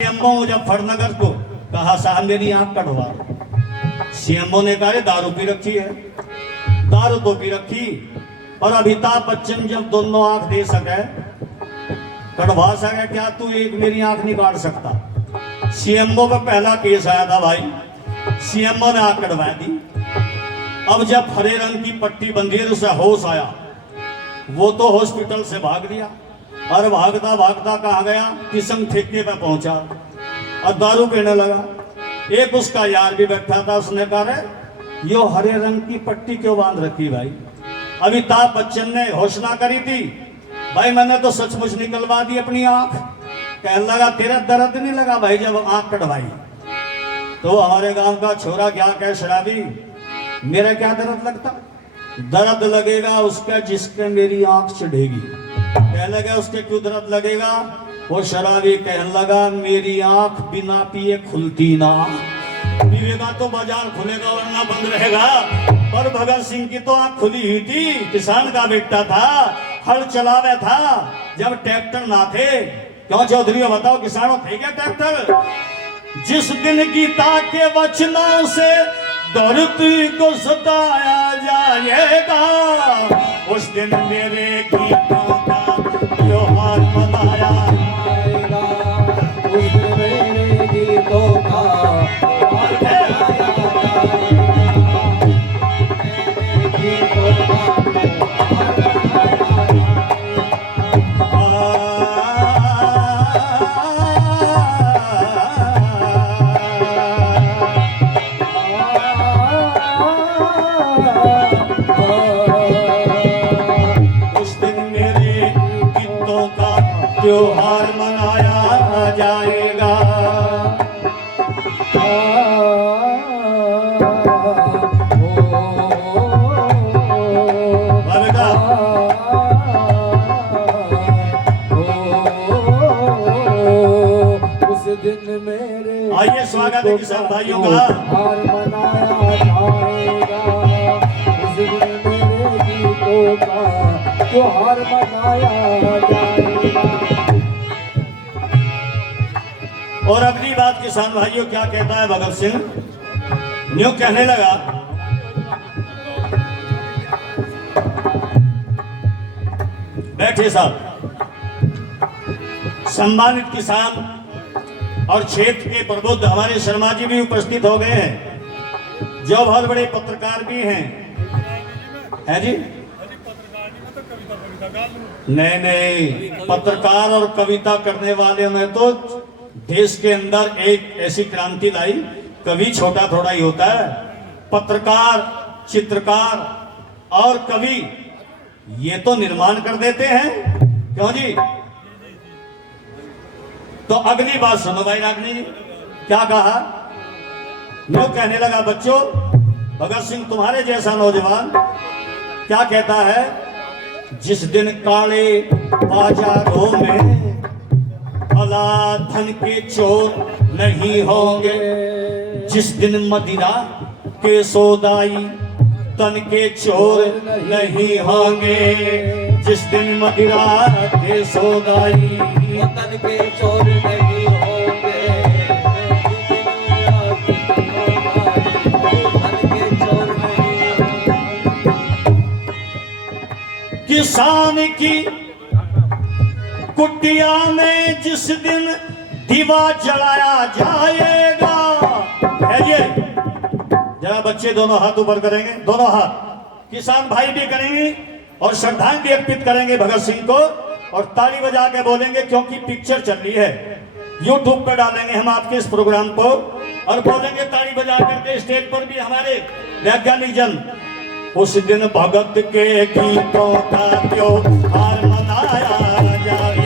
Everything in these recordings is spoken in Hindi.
सीएमओ मुजफ्फरनगर को कहा साहब मेरी आंख कटवा। सीएमओ ने कहा दारू पी रखी है। दारू तो पी रखी और अमिताभ बच्चन जब दोनों आंख दे सके कटवा सके, क्या तू एक मेरी आंख नहीं काट सकता? सीएमओ पे पहला केस आया था भाई, सीएमओ ने आंख कटवा दी। अब जब हरे रंग की पट्टी बंधी है उसे होश आया, वो तो हॉस्पिटल से भाग लिया और भागता भागता कहाँ गया, किस्म ठेके पे पहुंचा और दारू पीने लगा। एक उसका यार भी बैठा था, उसने कहा यो हरे रंग की पट्टी क्यों बांध रखी भाई? अमिताभ बच्चन ने घोषणा करी थी भाई मैंने तो सचमुच निकलवा दी अपनी आंख। कहने लगा तेरा दर्द नहीं लगा भाई जब आंख कटवाई? तो हमारे गांव का छोरा क्या कहे शराबी, मेरा क्या दर्द लगता? दर्द लगेगा उसका जिसके मेरी आंख चढ़ेगी। कहने लगा उसके क्यों दर्द लगेगा? वो शराबी कहने लगा मेरी आंख बिना पिए खुलती ना, पीएगा तो बाजार खुलेगा वरना बंद रहेगा। पर भगत सिंह की तो आंख खुली ही थी, किसान का बेटा था, हल चलावे था जब ट्रैक्टर ना थे। क्यों चौधरी बताओ, किसानों थे क्या ट्रैक्टर? जिस दिन गीता के वचनों से धरती को सताया जाएगा, उस दिन मेरे गीतों का त्योहार मनाया जाएगा। उस दिन मेरे गीतों का त्योहार मनाया जाएगा। उस दिन मेरे आइए स्वागत है किसान भाइयों का। त्योहार मनाया जाएगा। उस दिन मेरे गीतों का त्योहार मनाया जाएगा। और अगली बात किसान भाइयों क्या कहता है भगत सिंह, न्यू कहने लगा बैठे साहब, सम्मानित किसान और क्षेत्र के प्रबुद्ध हमारे शर्मा जी भी उपस्थित हो गए हैं, जो बहुत बड़े पत्रकार भी हैं। है जी? नहीं, पत्रकार और कविता करने वाले ने तो देश के अंदर एक ऐसी क्रांति लाई। कवि छोटा थोड़ा ही होता है, पत्रकार, चित्रकार और कवि ये तो निर्माण कर देते हैं। क्यों जी? तो अगली बात सुनो भाई रागनी जी, क्या कहा? वो कहने लगा बच्चों, भगत सिंह तुम्हारे जैसा नौजवान क्या कहता है, जिस दिन काले बाजारों में भला धन के चोर नहीं होंगे, जिस दिन मदिरा के सौदाई तन के चोर नहीं होंगे, जिस दिन मदिरा के सौदाई तन के चोर नहीं होंगे, तन के चोर नहीं होंगे। किसान की कुटिया में जिस दिन दीवा जलाया जाएगा, है ये जरा बच्चे दोनों हाथ ऊपर करेंगे, दोनों हाथ किसान भाई भी करेंगे और श्रद्धांजलि अर्पित करेंगे भगत सिंह को और ताली बजा के बोलेंगे, क्योंकि पिक्चर चल रही है, यूट्यूब पर डालेंगे हम आपके इस प्रोग्राम को और बोलेंगे ताली बजा करके स्टेज पर भी हमारे वैज्ञानिक जन। उस दिन भगत के गीतों का त्योहार मनाया जाए।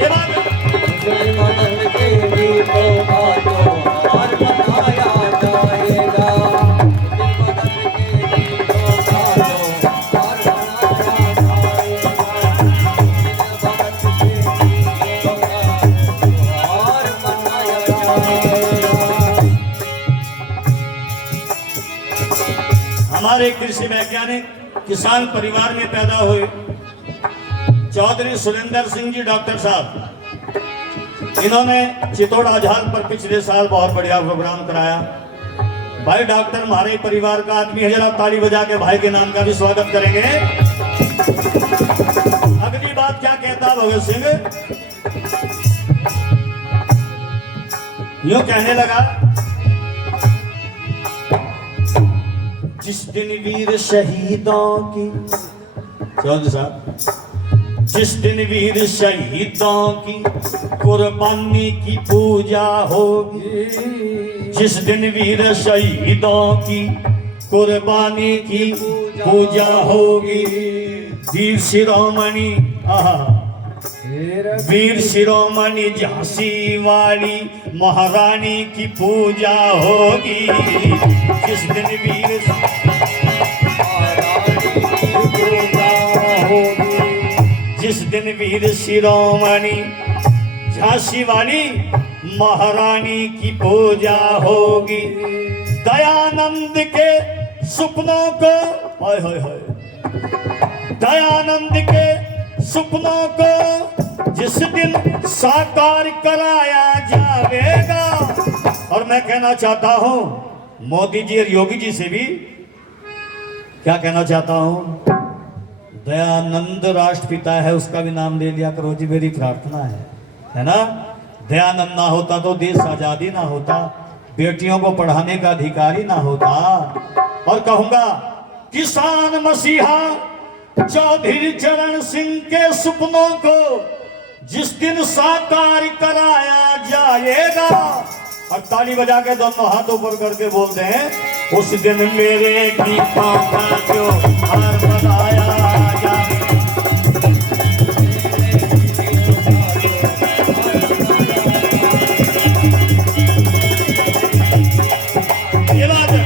हमारे कृषि वैज्ञानिक किसान परिवार में पैदा हुए चौधरी सुरेंद्र सिंह जी डॉक्टर साहब इन्होंने चितौड़ा झाल पर पिछले साल बहुत बढ़िया प्रोग्राम कराया। भाई डॉक्टर हमारे परिवार का आदमी है, जरा ताली बजा के भाई के नाम का भी स्वागत करेंगे। अगली बात क्या कहता भगत सिंह, यूं कहने लगा, जिस दिन वीर शहीदों की, चौधरी साहब, जिस दिन वीर शहीदों की कुर्बानी की पूजा होगी, जिस दिन वीर शहीदों की कुर्बानी की पूजा होगी, वीर शिरोमणि वीर शिरोमणि झांसी वाली महारानी की पूजा होगी, जिस दिन वीर जिस दिन वीर शिरोमणि झांसी वाली महारानी की पूजा होगी, दयानंद के सपनों को हाय हाय हाय, दयानंद के सपनों को जिस दिन साकार कराया जाएगा। और मैं कहना चाहता हूं मोदी जी और योगी जी से भी, क्या कहना चाहता हूं, दयानंद राष्ट्रपिता है, उसका भी नाम ले लिया करो जी, मेरी प्रार्थना है ना। दयानंद ना होता तो देश आजादी ना होता, बेटियों को पढ़ाने का अधिकार ही ना होता। और कहूंगा किसान मसीहा चौधरी चरण सिंह के सपनों को जिस दिन साकार कराया जाएगा, और ताली बजा के दोनों हाथों पर करके बोल दें, उस दिन मेरे गीतों का जो हार मनाया जाए। ये बात है।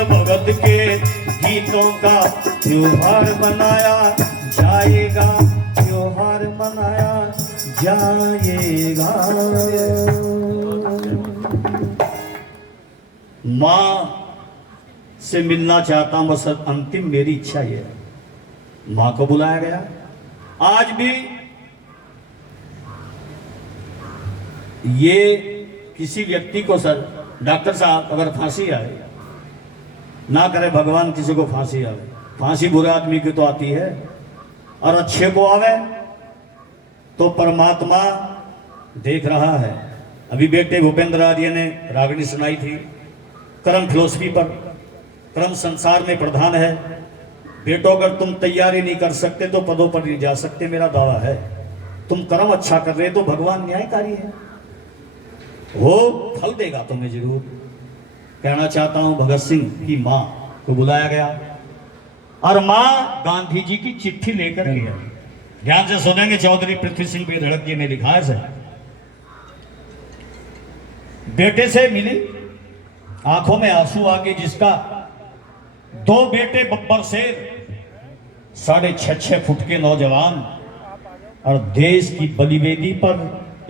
भगत के गीतों का त्योहार मनाया जाएगा, त्योहार मनाया जाएगा। माँ से मिलना चाहता हूं, बस अंतिम मेरी इच्छा ये है। माँ को बुलाया गया। आज भी ये किसी व्यक्ति को, सर डॉक्टर साहब, अगर फांसी आए, ना करे भगवान किसी को फांसी आवे, फांसी बुरे आदमी की तो आती है, और अच्छे को आवे तो परमात्मा देख रहा है। अभी बेटे भूपेंद्र आर्य ने रागनी सुनाई थी, कर्म फिलोसफी पर, कर्म संसार में प्रधान है। बेटो अगर तुम तैयारी नहीं कर सकते तो पदों पर नहीं जा सकते, मेरा दावा है। तुम कर्म अच्छा कर रहे तो भगवान न्यायकारी है, वो फल देगा तुम्हें जरूर। कहना चाहता हूं भगत सिंह की मां को बुलाया गया, और मां गांधी जी की चिट्ठी लेकर गया। ध्यान से सुनेंगे, चौधरी पृथ्वी सिंह बेधड़क जी ने लिखा है सर। बेटे से मिली, आंखों में आंसू आ गए, जिसका 2 बेटे बब्बर शेर, 6.5 फुट के नौजवान, और देश की बलिवेदी पर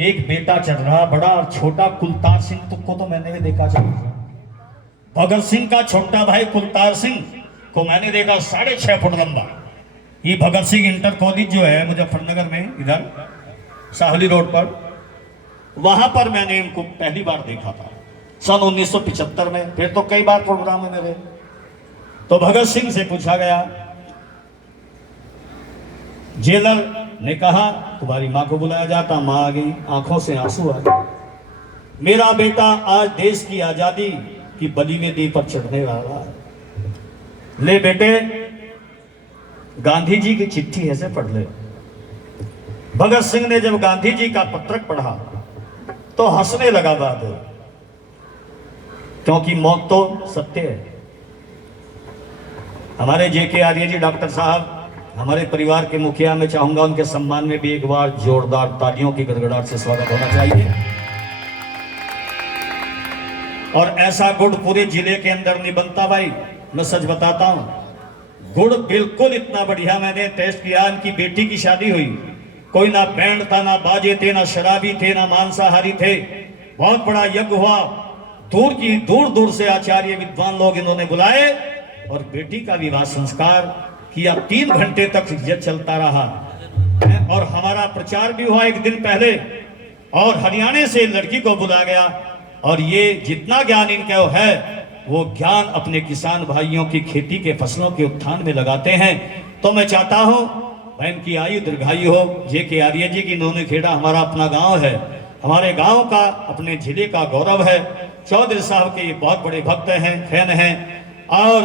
एक बेटा चल रहा, बड़ा और छोटा कुलतार सिंह को तो मैंने भी देखा चल। भगत सिंह का छोटा भाई कुलतार सिंह को मैंने देखा 6.5 फुट लंबा। ये भगत सिंह इंटर कॉलेज जो है मुजफ्फरनगर में, इधर साहली रोड पर, वहां पर मैंने इनको पहली बार देखा था सन 1975 में। फिर तो कई बार प्रोग्राम में मेरे। तो भगत सिंह से पूछा गया, जेलर ने कहा तुम्हारी मां को बुलाया जाता। मां आ गई, आंखों से आंसू आ गए। मेरा बेटा आज देश की आजादी की बलिवेदी पर चढ़ने वाला है। ले बेटे, गांधी जी की चिट्ठी ऐसे पढ़ ले। भगत सिंह ने जब गांधी जी का पत्रक पढ़ा तो हंसने लगा बाद, क्योंकि मौत तो सत्य है। हमारे जेके आर्य जी डॉक्टर साहब हमारे परिवार के मुखिया, मैं चाहूंगा उनके सम्मान में भी एक बार जोरदार तालियों की गड़गड़ाहट से स्वागत होना चाहिए। और ऐसा गुड़ पूरे जिले के अंदर नहीं बनता भाई, मैं सच बताता हूं, गुड़ बिल्कुल इतना बढ़िया मैंने टेस्ट किया। इनकी बेटी की शादी हुई, कोई ना बैंड था, ना बाजे थे, ना शराबी थे, ना मांसाहारी थे। बहुत बड़ा यज्ञ हुआ, दूर दूर से आचार्य विद्वान लोग इन्होंने बुलाए और बेटी का विवाह संस्कार किया। 3 घंटे तक यज्ञ चलता रहा और हमारा प्रचार भी हुआ एक दिन पहले, और हरियाणा से लड़की को बुलाया गया। और ये जितना ज्ञान इनका है वो ज्ञान अपने किसान भाइयों की खेती के फसलों के उत्थान में लगाते हैं। तो मैं चाहता हूं बहन की आयु दीर्घायु हो। जे के आर्य जी की नोनी खेड़ा हमारा अपना गांव है, हमारे गांव का, अपने जिले का गौरव है। चौधरी साहब के ये बहुत बड़े भक्त हैं, फैन हैं, और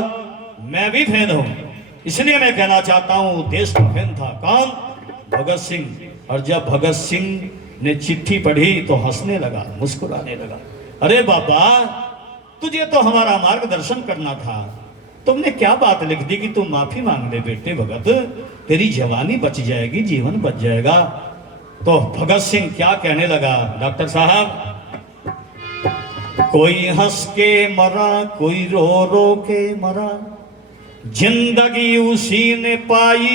मैं भी फैन हूं। इसलिए मैं कहना चाहता हूं, देश का फैन था कौन? भगत सिंह। और जब भगत सिंह ने चिट्ठी पढ़ी तो हंसने लगा, मुस्कुराने लगा। अरे बाबा, तुझे तो हमारा मार्गदर्शन करना था, तुमने क्या बात लिख दी कि तुम माफी मांग ले बेटे भगत, तेरी जवानी बच जाएगी, जीवन बच जाएगा। तो भगत सिंह क्या कहने लगा डॉक्टर साहब? कोई हंस के मरा, कोई रो रो के मरा, जिंदगी उसी ने पाई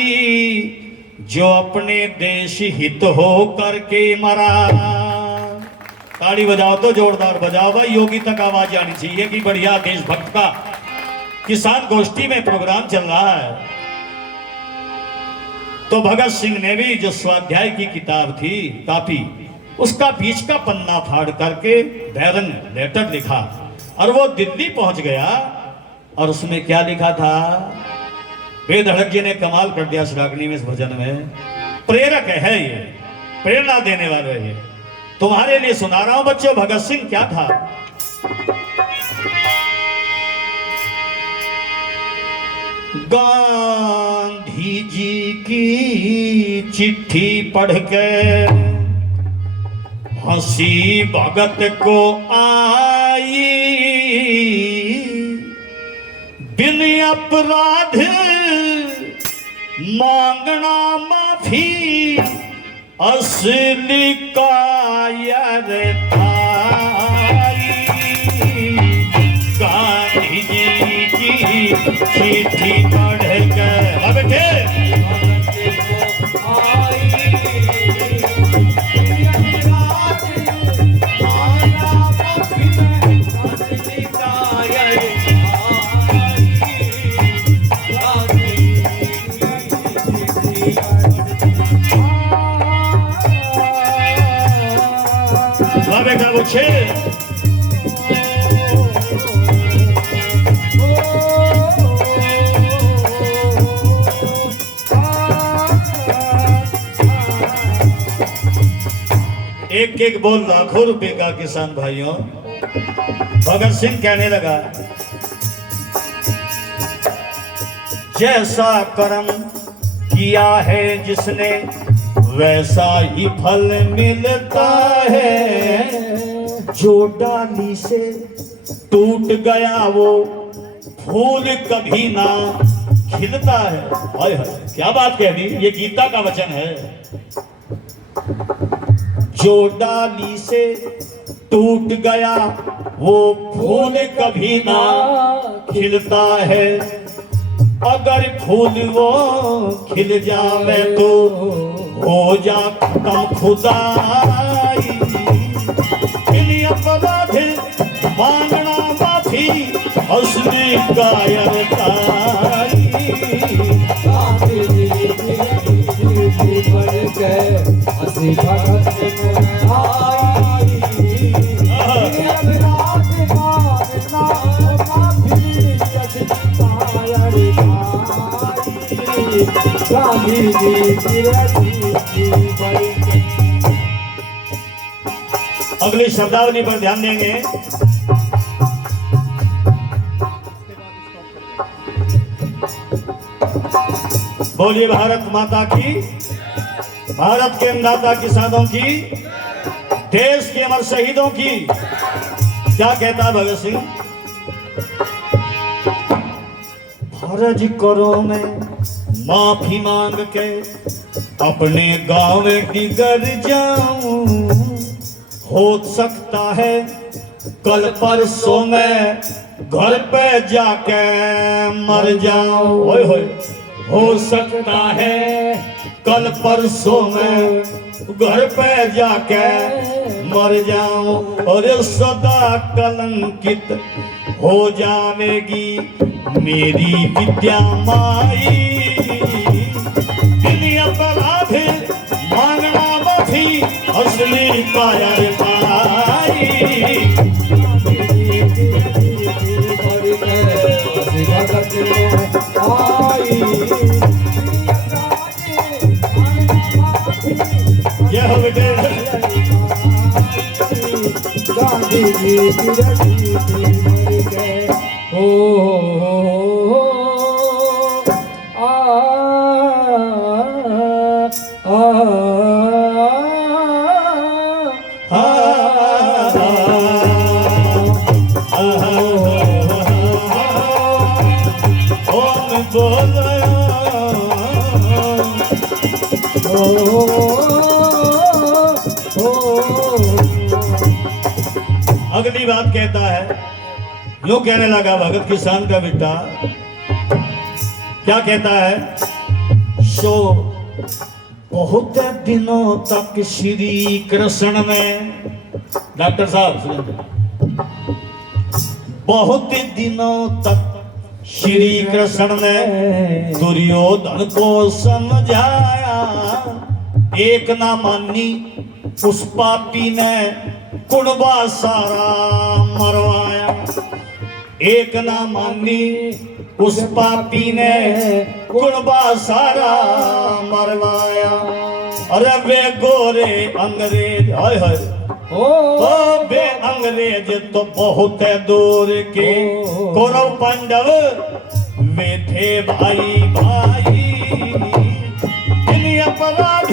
जो अपने देश हित हो करके मरा। ताड़ी बजाओ तो जोरदार बजाओ भाई, योगी तक आवाज आनी चाहिए कि बढ़िया देशभक्त का किसान गोष्ठी में प्रोग्राम चल रहा है। तो भगत सिंह ने भी जो स्वाध्याय की किताब थी, कॉपी, उसका बीच का पन्ना फाड़ करके बैरन लेटर लिखा और वो दिल्ली पहुंच गया। और उसमें क्या लिखा था? बेधड़क जी ने कमाल कर दिया श्रावणी में, इस भजन में प्रेरक है ये, प्रेरणा देने वाला है ये। तुम्हारे लिए सुना रहा हूं बच्चों, भगत सिंह क्या था। गांधी जी की चिट्ठी पढ़ के हंसी भगत को आई, बिन अपराध मांगना माफी असली कायर थाई। गांधी जी की चिट्ठी पढ़ कर अब बेटा वो छे एक बोल लाखों रुपए का किसान भाइयों। भगत सिंह कहने लगा, जैसा कर्म किया है जिसने वैसा ही फल मिलता है। जो डाली से टूट गया वो फूल कभी ना खिलता है। हाय हाय, क्या बात कह दी, ये गीता का वचन है। जो डाली से टूट गया वो फूल कभी ना खिलता है। अगर फूल वो खिल जावे तो हो जा खत्म खुदाई। इन अपराध मांगना माफी असली कायरताई। अगली शब्दावली पर ध्यान देंगे। बोलिए भारत माता की, भारत के अन्नदाता किसानों की, देश के अमर शहीदों की। क्या कहता है भगत सिंह? फर्ज करो मैं माफी मांग के अपने गांव डिगर जाऊं। हो सकता है कल परसों में घर पे जाके मर जाऊं। ओए होए, हो सकता है कल परसों में घर पे जाके मर जाऊं। और सदा कलंकित हो जाएगी मेरी विद्या माई। दिल अपराध मांगना माफी असली कायर पाई। यह बेटे गांधी जी की रखी मर गए। अगली बात कहता है, यूं कहने लगा भगत किसान का बेटा। क्या कहता है? सो बहुत दिनों तक श्री कृष्ण में, डॉक्टर साहब, बहुत दिनों तक श्री कृष्ण ने दुर्योधन को समझाया। एक ना मानी उस पापी ने कुणबा सारा मरवाया। एक ना मानी उस पापी ने कुणबा सारा मरवाया। अरे वे गोरे अंग्रेज, हाय हाय, ओ वे अंग्रेज तो बहुत दूर के कौरव पांडव वे थे भाई भाई। इन अपराध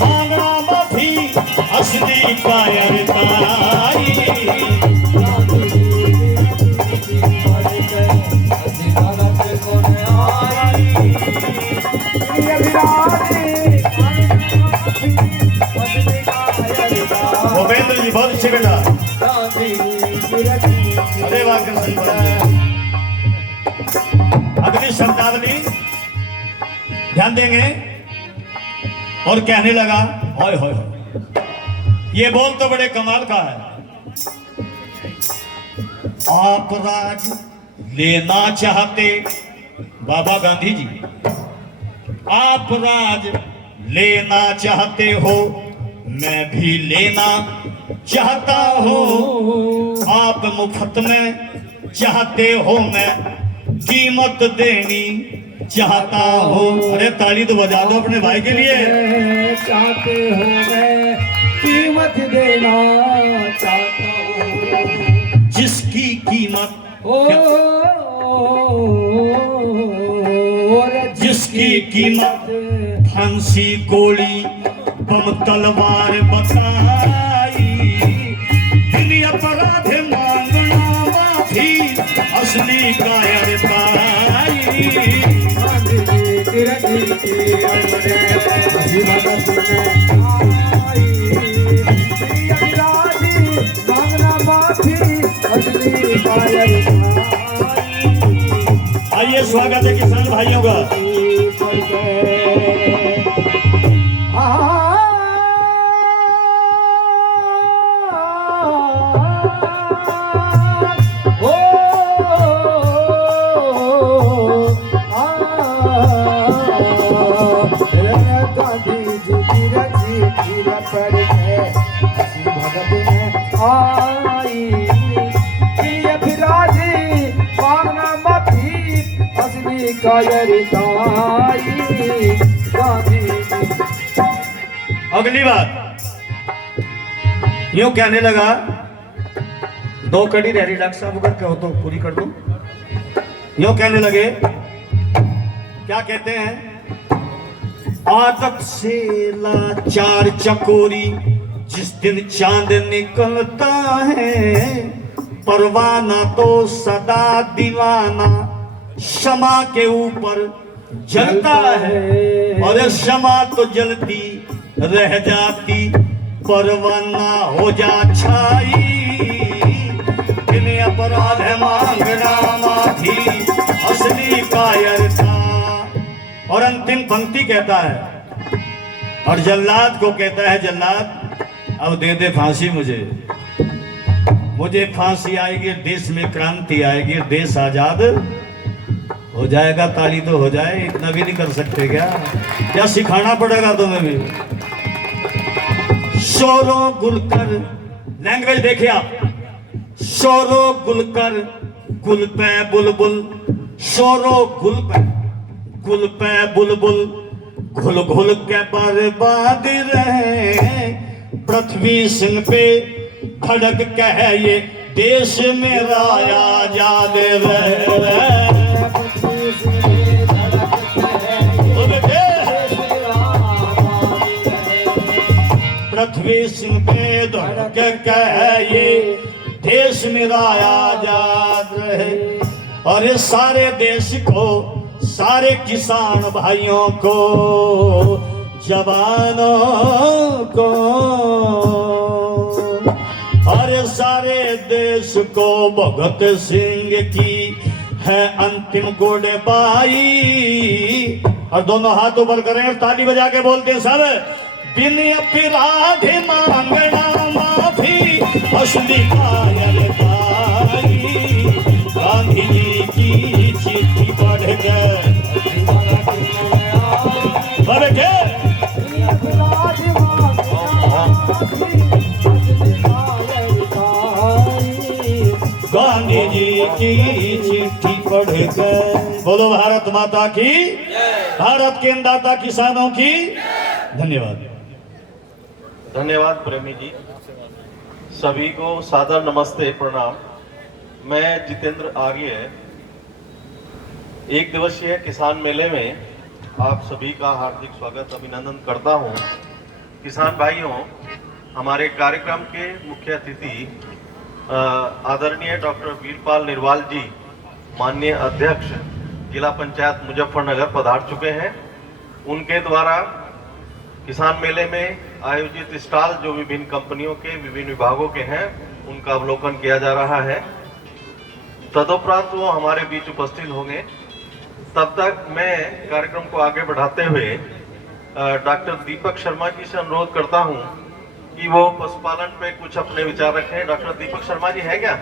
मांगना माफी असली कायरताई। भूपेंद्र जी बहुत अच्छे बेटा। अरे वाह कृष्ण। अगली शब्दावली ध्यान देंगे। और कहने लगा, हाय हाय हाय, ये बोल तो बड़े कमाल का है। आप राज लेना चाहते, बाबा गांधी जी, आप राज लेना चाहते हो, मैं भी लेना चाहता हूँ। आप मुफ्त में चाहते हो, मैं कीमत देनी चाहता हूँ। अरे ताली तो बजा दो अपने भाई के लिए। चाहते हो, मैं कीमत देना चाहता हूँ। जिसकी कीमत जिसकी कीमत फांसी गोली बम तलवार बताई। दिल अपराध मांगना माफी असली कायरताई। आइए स्वागत है किसान भाइयों का। अगली बात यूं कहने लगा, दो कड़ी रह रही डॉक्टर साहब, अगर कहो तो पूरी कर दो। यूं कहने लगे, क्या कहते हैं? आदत से लाचार चकोरी जिस दिन चांद निकलता है, परवाना तो सदा दीवाना शमा के ऊपर जलता है और क्षमा तो जलती रह जाती, परवाना हो जा छाई, इन्हें अपराध मांगना माफी असली कायरता। और अंतिम पंक्ति कहता है, और जल्लाद को कहता है, जल्लाद अब दे दे फांसी मुझे फांसी आएगी, देश में क्रांति आएगी, देश आजाद हो जाएगा। ताली तो हो जाए, इतना भी नहीं कर सकते क्या सिखाना पड़ेगा तुम्हें भी। शोरों गुलकर, लैंग्वेज देखिए आप, शोरों गुलकर गुल पे बुलबुल, शोरों गुल पे बुलबुल, घुल घुल के बर्बाद रहे, पृथ्वी सिंह पे खड़क कह ये देश मेरा आजाद रहे। पृथ्वी सिंह पे धड़क कह ये देश मेरा आजाद रहे। और इस सारे देश को, सारे किसान भाइयों को, जवानों को, और सारे देश को भगत सिंह की है अंतिम गोडे बाई। और दोनों हाथ ऊपर करें और ताली बजा के बोलते हैं सब, बिन अपराध मांगना माफी असली कायरताई, गांधी जी की चिट्ठी पढ़ कर गांधी जी की चिट्ठी पढ़ कर। बोलो भारत माता की, भारत के अन्नदाता किसानों की। धन्यवाद। धन्यवाद प्रेमी जी। सभी को सादर नमस्ते प्रणाम। मैं जितेंद्र आर्य एक दिवसीय किसान मेले में आप सभी का हार्दिक स्वागत अभिनंदन करता हूं। किसान भाइयों, हमारे कार्यक्रम के मुख्य अतिथि आदरणीय डॉक्टर वीरपाल निरवाल जी, माननीय अध्यक्ष जिला पंचायत मुजफ्फरनगर पधार चुके हैं। उनके द्वारा किसान मेले में आयोजित स्टॉल जो विभिन्न कंपनियों के विभिन्न विभागों के हैं, उनका अवलोकन किया जा रहा है। तदुपरांत वो हमारे बीच उपस्थित होंगे। तब तक मैं कार्यक्रम को आगे बढ़ाते हुए डॉक्टर दीपक शर्मा जी से अनुरोध करता हूं कि वो पशुपालन पे कुछ अपने विचार रखें। डॉक्टर दीपक शर्मा जी है क्या?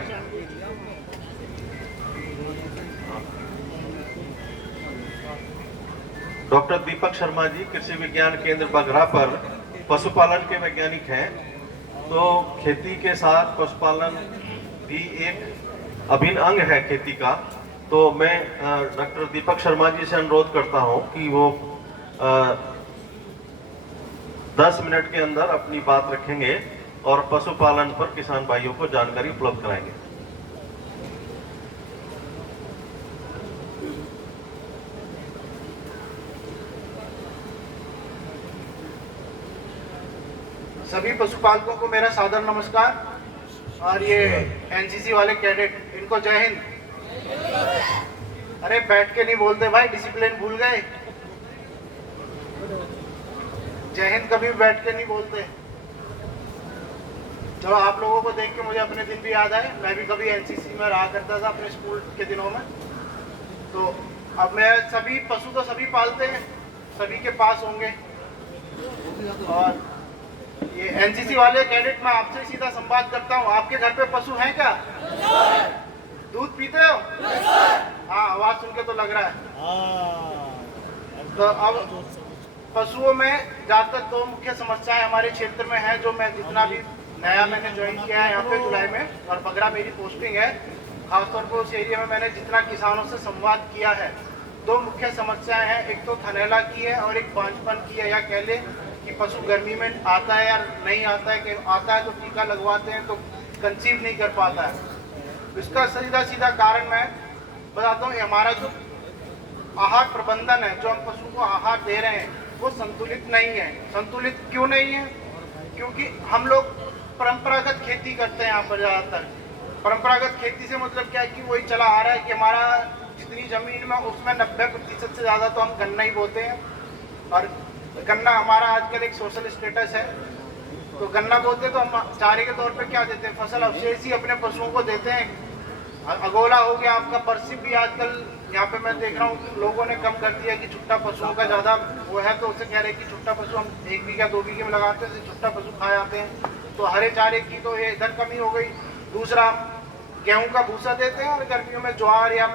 डॉक्टर दीपक शर्मा जी कृषि विज्ञान केंद्र बघरा पर पशुपालन के वैज्ञानिक हैं। तो खेती के साथ पशुपालन भी एक अभिन्न अंग है खेती का। तो मैं डॉक्टर दीपक शर्मा जी से अनुरोध करता हूं कि वो 10 मिनट के अंदर अपनी बात रखेंगे और पशुपालन पर किसान भाइयों को जानकारी उपलब्ध कराएंगे। सभी पशुपालकों को मेरा सादर नमस्कार। और ये एनसीसी वाले कैडेट, इनको जय हिंद। अरे बैठ के नहीं बोलते भाई, डिसिप्लिन भूल गए। जय हिंद कभी बैठ के नहीं बोलते। चलो, आप लोगों को देख के मुझे अपने दिन भी याद आए। मैं भी कभी एनसीसी में रहा करता था अपने स्कूल के दिनों में। तो अब मैं सभी पशु तो सभी पालते हैं, सभी के पास होंगे। और ये एनसीसी वाले कैडेट, मैं आपसे सीधा संवाद करता हूँ। आपके घर पे पशु हैं क्या? दूध पीते हो? हाँ, आवाज सुन के तो लग रहा है। तो अब पशुओं में ज्यादातर 2 मुख्य समस्याएं हमारे क्षेत्र में हैं, जो मैं जितना भी नया मैंने ज्वाइन किया है यहाँ पे जुलाई में, और बगरा मेरी पोस्टिंग है। खासतौर पर उस एरिया में मैंने जितना किसानों से संवाद किया है, 2 मुख्य समस्याएं हैं। एक तो थनैला की है और एक बांझपन की है, या कह ले कि पशु गर्मी में आता है या नहीं आता है। कि आता है तो टीका लगवाते हैं तो कंसीव नहीं कर पाता है। इसका सीधा सीधा कारण मैं बताता हूँ। हमारा जो आहार प्रबंधन है, जो हम पशु को आहार दे रहे हैं, वो संतुलित नहीं है। संतुलित क्यों नहीं है? क्योंकि हम लोग परंपरागत खेती करते हैं यहाँ पर ज़्यादातर। परंपरागत खेती से मतलब क्या है कि वही चला आ रहा है कि हमारा जितनी ज़मीन में उसमें 90% से ज़्यादा तो हम गन्ना ही बोते हैं। और गन्ना हमारा आजकल एक सोशल स्टेटस है, तो गन्ना बोते तो हम चारे के तौर पे क्या देते हैं, फसल अवशेष ही अपने पशुओं को देते हैं। अगोला हो गया आपका, बरसिम भी आजकल यहाँ पे मैं देख रहा हूँ लोगों ने कम कर दिया कि छुट्टा पशुओं का ज़्यादा वो है, तो उससे कह रहे हैं कि छुट्टा पशु हम 1 बीघा 2 बीघे में लगाते हैं, छुट्टा पशु खा जाते हैं। तो हरे चारे की तो ये इधर कमी हो गई। दूसरा, गेहूं का भूसा देते हैं, और गर्मियों में ज्वार या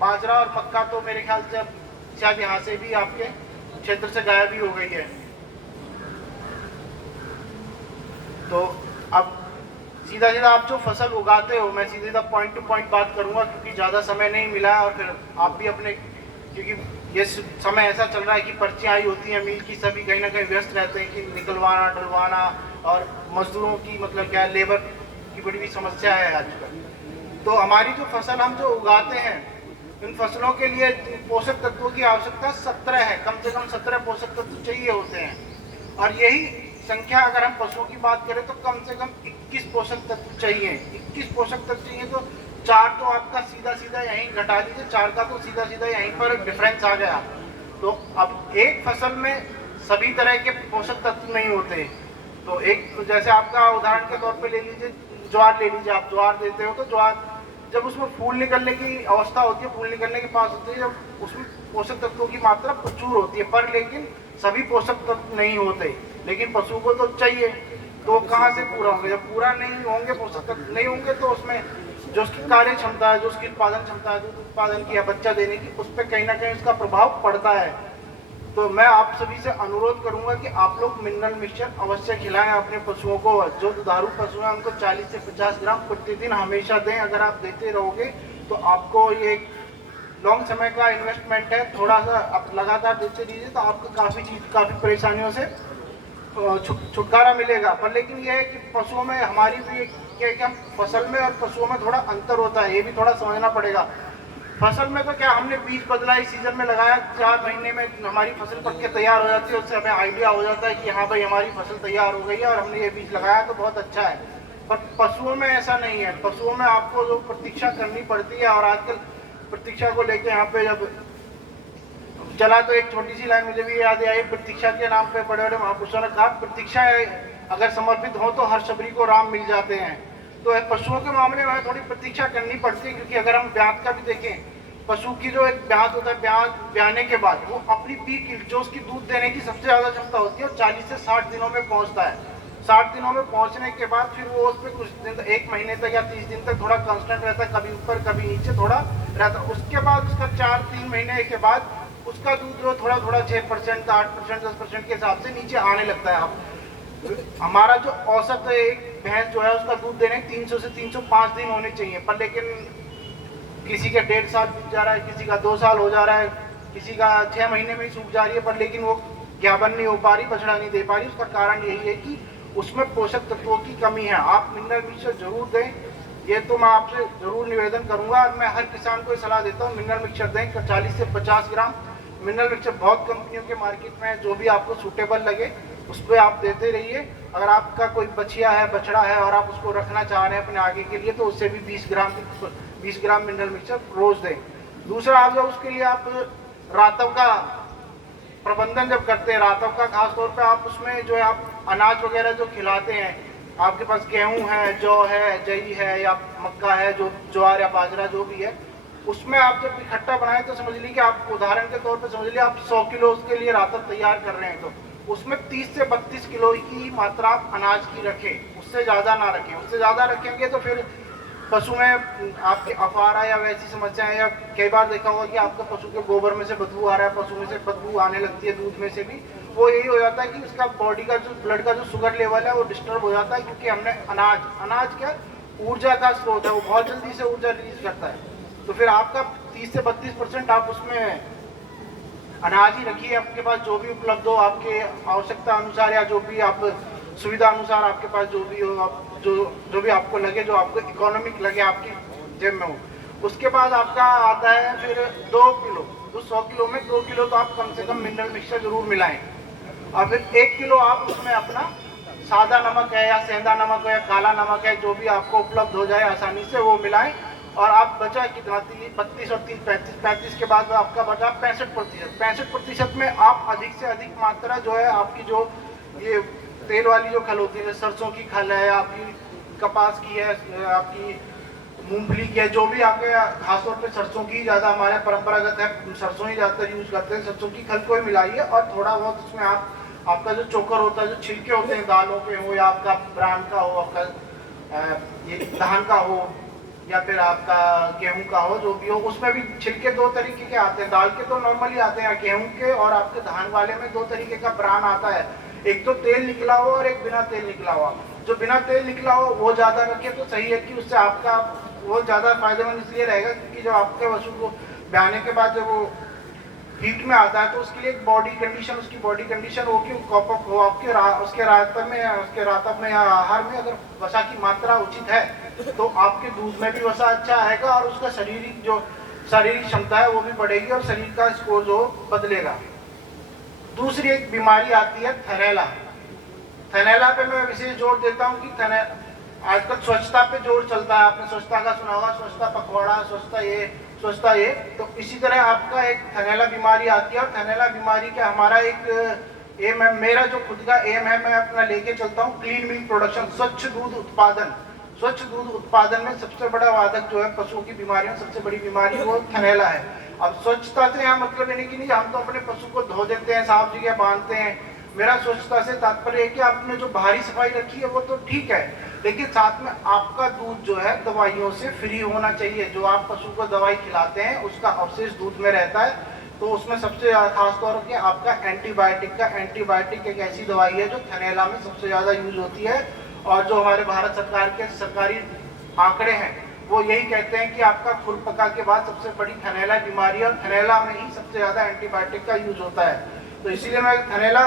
बाजरा और मक्का तो मेरे ख्याल से अब शायद यहाँ से भी आपके क्षेत्र से गायब ही हो गई है। तो अब सीधा सीधा आप जो फसल उगाते हो, मैं सीधा पॉइंट टू पॉइंट बात करूंगा क्योंकि ज़्यादा समय नहीं मिला है, और फिर आप भी अपने, क्योंकि ये समय ऐसा चल रहा है कि पर्चियाँ आई होती हैं मिल की, सभी कहीं ना कहीं व्यस्त रहते हैं कि निकलवाना डलवाना, और मजदूरों की मतलब क्या लेबर की बड़ी समस्या है आजकल। तो हमारी जो फसल हम जो उगाते हैं, इन फसलों के लिए पोषक तत्वों की आवश्यकता 17 है, कम से कम 17 पोषक तत्व चाहिए होते हैं। और यही संख्या अगर हम पशुओं की बात करें तो कम से कम 21 पोषक तत्व चाहिए। 21 पोषक तत्व चाहिए, तो 4 तो आपका सीधा सीधा यहीं घटा लीजिए, 4 का तो सीधा सीधा यहीं पर डिफरेंस आ गया। तो अब एक फसल में सभी तरह के पोषक तत्व नहीं होते। तो एक, तो जैसे आपका उदाहरण के तौर पे ले लीजिए, ज्वार ले लीजिए, आप ज्वार देते हो तो ज्वार जब उसमें फूल निकलने की अवस्था होती है, फूल निकलने के पास होती है, जब उसमें पोषक तत्वों की मात्रा प्रचुर होती है, पर लेकिन सभी पोषक तत्व नहीं होते, लेकिन पशु को तो चाहिए, तो कहाँ से पूरा होंगे? जब पूरा नहीं होंगे, पोषक तत्व नहीं होंगे, तो उसमें जो उसकी कार्य क्षमता है, जो उसकी उत्पादन क्षमता है, दूध उत्पादन की या बच्चा देने की, उस पर कहीं ना कहीं उसका प्रभाव पड़ता है। तो मैं आप सभी से अनुरोध करूंगा कि आप लोग मिनरल मिक्सचर अवश्य खिलाएं अपने पशुओं को। जो दुधारू पशु हैं उनको 40 से 50 ग्राम प्रतिदिन हमेशा दें। अगर आप देते रहोगे तो आपको ये लॉन्ग समय का इन्वेस्टमेंट है, थोड़ा सा आप लगातार देते रहिए तो आपको काफ़ी परेशानियों से छुटकारा मिलेगा। पर लेकिन ये है कि पशुओं में हमारी भी क्या है कि हम फसल में और पशुओं में थोड़ा अंतर होता है, ये भी थोड़ा समझना पड़ेगा। फसल में तो क्या, हमने बीज बदला इस सीजन में लगाया, 4 महीने में हमारी फसल पक के तैयार हो जाती है, उससे हमें आइडिया हो जाता है कि हाँ भाई हमारी फसल तैयार हो गई है और हमने ये बीज लगाया तो बहुत अच्छा है। पर पशुओं में ऐसा नहीं है। पशुओं में आपको जो प्रतीक्षा करनी पड़ती है, और आजकल प्रतीक्षा को लेके यहाँ पे जब चला तो एक छोटी सी लाइन मुझे भी याद आई, प्रतीक्षा के नाम पे बड़े बड़े महापुरुषों ने कहा, प्रतीक्षा अगर समर्पित हो तो हर शबरी को राम मिल जाते हैं। तो पशुओं के मामले में थोड़ी प्रतीक्षा करनी पड़ती है, क्योंकि अगर हम ब्याज का भी देखें, पशु की जो एक ब्याज होता है, ब्याने के बाद वो अपनी पीक जो उसकी दूध देने की सबसे ज़्यादा क्षमता होती है, और 40 से 60 दिनों में पहुंचता है। 60 दिनों में पहुंचने के बाद फिर वो उस पर कुछ दिन, 1 महीने तक या 30 दिन तक थोड़ा कांस्टेंट रहता है, कभी ऊपर कभी नीचे थोड़ा रहता है। उसके बाद उसका 4-3 महीने के बाद उसका दूध जो थोड़ा 6%, 8%, 10% के हिसाब से नीचे आने लगता है। आप हमारा जो औसत एक भैंस जो है उसका दूध देने 300 से 305 दिन होने चाहिए, पर लेकिन किसी का 1.5 साल बीत जा रहा है, किसी का 2 साल हो जा रहा है, किसी का 6 महीने में ही सूख जा रही है, पर लेकिन वो ज्ञापन नहीं हो पा रही, बछड़ा नहीं दे पा रही। उसका कारण यही है कि उसमें पोषक तत्वों की कमी है। आप मिनरल मिक्सचर जरूर दें, ये तो मैं आपसे जरूर निवेदन करूंगा, और मैं हर किसान को सलाह देता हूँ मिनरल मिक्सचर दें 40 से 50 ग्राम। मिनरल मिक्सचर बहुत कंपनियों के मार्केट में है, जो भी आपको सूटेबल लगे उस पर आप देते रहिए। अगर आपका कोई बछिया है, बछड़ा है, और आप उसको रखना चाह रहे हैं अपने आगे के लिए, तो उससे भी 20 ग्राम मिनरल मिक्सचर रोज दें। दूसरा, आप जब उसके लिए आप रातव का प्रबंधन जब करते हैं, रातव का खास तौर पे आप उसमें जो है आप अनाज वगैरह जो खिलाते हैं, आपके पास गेहूं है, जौ है, जई है, या मक्का है, जो ज्वार या बाजरा जो भी है, उसमें आप जब इकट्ठा बनाएं तो समझ लीजिए कि आप उदाहरण के तौर पे समझ लीजिए आप 100 किलो उसके लिए रातव तैयार कर रहे हैं, तो उसमें 30 से 32 किलो की मात्रा आप अनाज की रखें, उससे ज़्यादा ना रखें। उससे ज़्यादा रखेंगे तो फिर पशु में आपके अफारा या वैसी समस्याएं, या कई बार देखा होगा कि आपका पशु के गोबर में से बदबू आ रहा है, पशु में से बदबू आने लगती है, दूध में से भी, वो यही हो जाता है कि उसका बॉडी का जो ब्लड का जो शुगर लेवल है वो डिस्टर्ब हो जाता है, क्योंकि हमने अनाज क्या ऊर्जा का स्रोत है, वो बहुत जल्दी से ऊर्जा रिलीज करता है। तो फिर आपका 30 से 32% आप उसमें अनाज ही रखिए, आपके पास जो भी उपलब्ध हो, आपके आवश्यकता अनुसार या जो भी आप सुविधा अनुसार आपके पास जो भी हो, आप जो भी आपको लगे, जो आपको इकोनॉमिक लगे, आपकी जेब में हो। उसके बाद आपका आता है फिर 2 किलो, उस 100 किलो में 2 किलो तो आप कम से कम मिनरल मिक्सचर जरूर मिलाएं, और फिर 1 किलो आप उसमें अपना सादा नमक है, या सेंधा नमक है, या काला नमक है, जो भी आपको उपलब्ध हो जाए आसानी से वो मिलाएं। और आप बचा कितना 32 और 3 35 के बाद आपका बचा 65%। 65% में आप अधिक से अधिक मात्रा जो है आपकी जो ये तेल वाली जो खल होती है, सरसों की खल है, आपकी कपास की है, आपकी मूंगफली की है, जो भी आपके खासतौर पे सरसों की ज़्यादा हमारे परंपरागत है, सरसों ही ज़्यादातर यूज करते हैं, सरसों की खल को ही मिलाइए और थोड़ा बहुत उसमें आपका जो चोकर होता है, जो छिलके होते हैं दालों के हो या आपका ब्रांड का हो, आपका ये धान का हो या फिर आपका गेहूं का हो, जो भी हो, उसमें भी छिलके दो तरीके के आते हैं। दाल के तो नॉर्मली आते हैं, गेहूं के और आपके धान वाले में दो तरीके का ब्रांड आता है, एक तो तेल निकला हुआ और एक बिना तेल निकला हुआ। जो बिना तेल निकला हो वो ज़्यादा रखे तो सही है कि उससे आपका वो ज़्यादा फायदेमंद इसलिए रहेगा क्योंकि जब आपके पशु को ब्याने के बाद जब वो हीट में आता है तो उसके लिए एक उसकी बॉडी कंडीशन हो कि कॉपअप हो आपके उसके रातब में या आहार में अगर वसा की मात्रा उचित है तो आपके दूध में भी वसा अच्छा आएगा और उसका शारीरिक क्षमता है वो भी बढ़ेगी और शरीर का स्कोर जो बदलेगा। दूसरी एक बीमारी आती है थनैला। थनैला पे मैं विशेष जोर देता हूँ कि आजकल स्वच्छता पे जोर चलता है, आपने स्वच्छता का सुना होगा, स्वच्छता पखवाड़ा, स्वच्छता ये, तो इसी तरह आपका एक थनैला बीमारी आती है। और थनैला बीमारी का हमारा एक एम है, मेरा जो खुद का एम है, मैं अपना लेके चलता हूँ क्लीन मिल्क प्रोडक्शन, स्वच्छ दूध उत्पादन। स्वच्छ दूध उत्पादन में सबसे बड़ा वादक जो है पशुओं की बीमारियों में सबसे बड़ी बीमारी वो थनैला है। अब स्वच्छता से यहाँ मतलब ये नहीं कि नहीं हम तो अपने पशु को धो देते हैं, साफ जगह बांधते हैं। मेरा स्वच्छता से तात्पर्य है कि आपने जो बाहरी सफाई रखी है वो तो ठीक है, लेकिन साथ में आपका दूध जो है दवाइयों से फ्री होना चाहिए। जो आप पशु को दवाई खिलाते हैं उसका अवशेष दूध में रहता है, तो उसमें सबसे खास तौर पे आपका एंटीबायोटिक एक ऐसी दवाई है जो थनैला में सबसे ज़्यादा यूज होती है। और जो हमारे भारत सरकार के सरकारी आंकड़े हैं वो यही कहते हैं कि आपका खुरपका के बाद सबसे बड़ी थनैला बीमारी है और थनैला में ही सबसे ज़्यादा एंटीबायोटिक का यूज होता है। तो इसीलिए मैं थनैला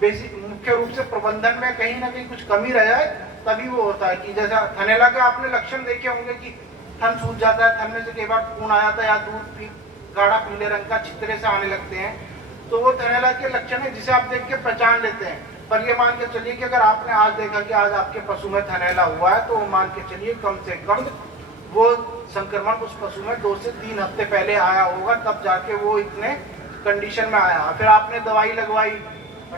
बेसिक मुख्य रूप से प्रबंधन में कहीं ना कहीं कुछ कमी रह जाए तभी वो होता है कि जैसा थनैला के आपने लक्षण देखे होंगे कि थन सूज जाता है, थन में से कई बार खून आ जाता है या दूध गाढ़ा पीले रंग का छितरे से आने लगते हैं, तो वो थनैला के लक्षण है जिसे आप देख के पहचान लेते हैं। पर ये मान के चलिए कि अगर आपने आज देखा कि आज आपके पशु में थनैला हुआ है तो मान के चलिए कम से कम वो संक्रमण उस पशु में 2 से 3 हफ्ते पहले आया होगा, तब जाके वो इतने कंडीशन में आया। फिर आपने दवाई लगवाई,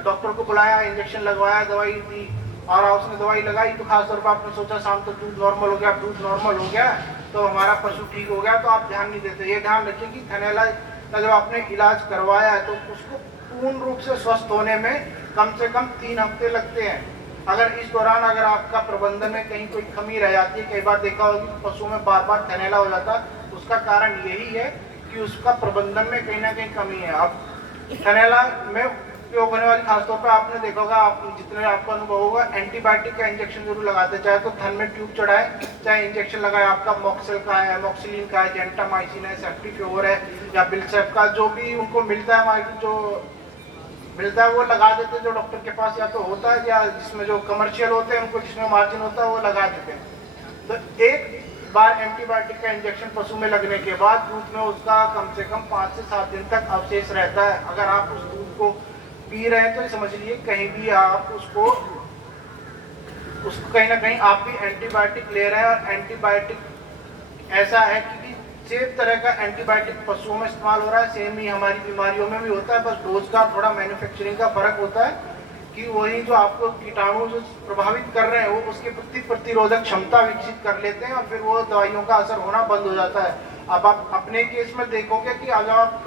डॉक्टर को बुलाया, इंजेक्शन लगवाया, दवाई दी और उसने दवाई लगाई तो खासतौर पर आपने सोचा शाम तक दूध नॉर्मल हो गया, दूध नॉर्मल हो गया तो हमारा पशु ठीक हो गया, तो आप ध्यान नहीं देते। ये ध्यान रखिए कि थनैला का जब आपने इलाज करवाया है तो उसको पूर्ण रूप से स्वस्थ होने में कम से कम 3 हफ्ते लगते हैं। अगर इस दौरान अगर आपका प्रबंधन में कहीं कोई कमी रह जाती है, कई बार देखा होगा कि पशुओं में बार बार थनैला हो जाता है, उसका कारण यही है कि उसका प्रबंधन में कहीं ना कहीं कमी है। अब थनैला में उपयोग होने वाली खासतौर पर आपने देखा होगा, आप जितने आपको अनुभव होगा, एंटीबायोटिक का इंजेक्शन जरूर लगाते, चाहे तो थन में ट्यूब चढ़ाए चाहे इंजेक्शन लगाए। आपका मॉक्सेल का है, एमोक्सिलिन का है, जेंटामाइसिन है, सेफ्टिफ्योर है या बिलसेफ का, जो भी उनको मिलता है हमारे जो मिलता है वो लगा देते हैं। जो डॉक्टर के पास या तो होता है या जिसमें जो कमर्शियल होते हैं उनको जिसमें मार्जिन होता है वो लगा देते हैं। तो एक बार एंटीबायोटिक का इंजेक्शन पशु में लगने के बाद दूध में उसका कम से कम 5 से 7 दिन तक अवशेष रहता है। अगर आप उस दूध को पी रहे हैं तो समझ लीजिए कहीं भी आप उसको कहीं ना कहीं आप भी एंटीबायोटिक ले रहे हैं। और एंटीबायोटिक ऐसा है कि सेम तरह का एंटीबायोटिक पशुओं में इस्तेमाल हो रहा है, सेम ही हमारी बीमारियों में भी होता है, बस डोज का थोड़ा मैन्युफैक्चरिंग का फर्क होता है कि वही जो आपको कीटाणु जो प्रभावित कर रहे हैं वो उसके प्रति प्रतिरोधक क्षमता विकसित कर लेते हैं और फिर वो दवाइयों का असर होना बंद हो जाता है। अब आप अपने केस में देखोगे कि अगर आप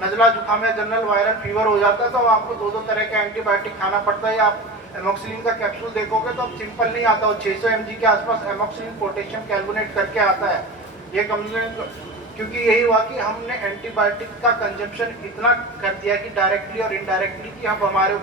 नजला जुकाम या जनरल वायरल फीवर हो जाता है तो आपको 2 तरह का एंटीबायोटिक खाना पड़ता है। या आप एमोक्सिलिन का कैप्सूल देखोगे तो अब सिंपल नहीं आता, 600 mg के आसपास एमोक्सिलिन पोटेशियम कैल्बोनेट करके आता है। ये क्योंकि यही हुआ कि हमने एंटीबायोटिक का कंजम्पशन इतना कर दिया कि डायरेक्टली और इनडायरेक्टली कि अब हमारे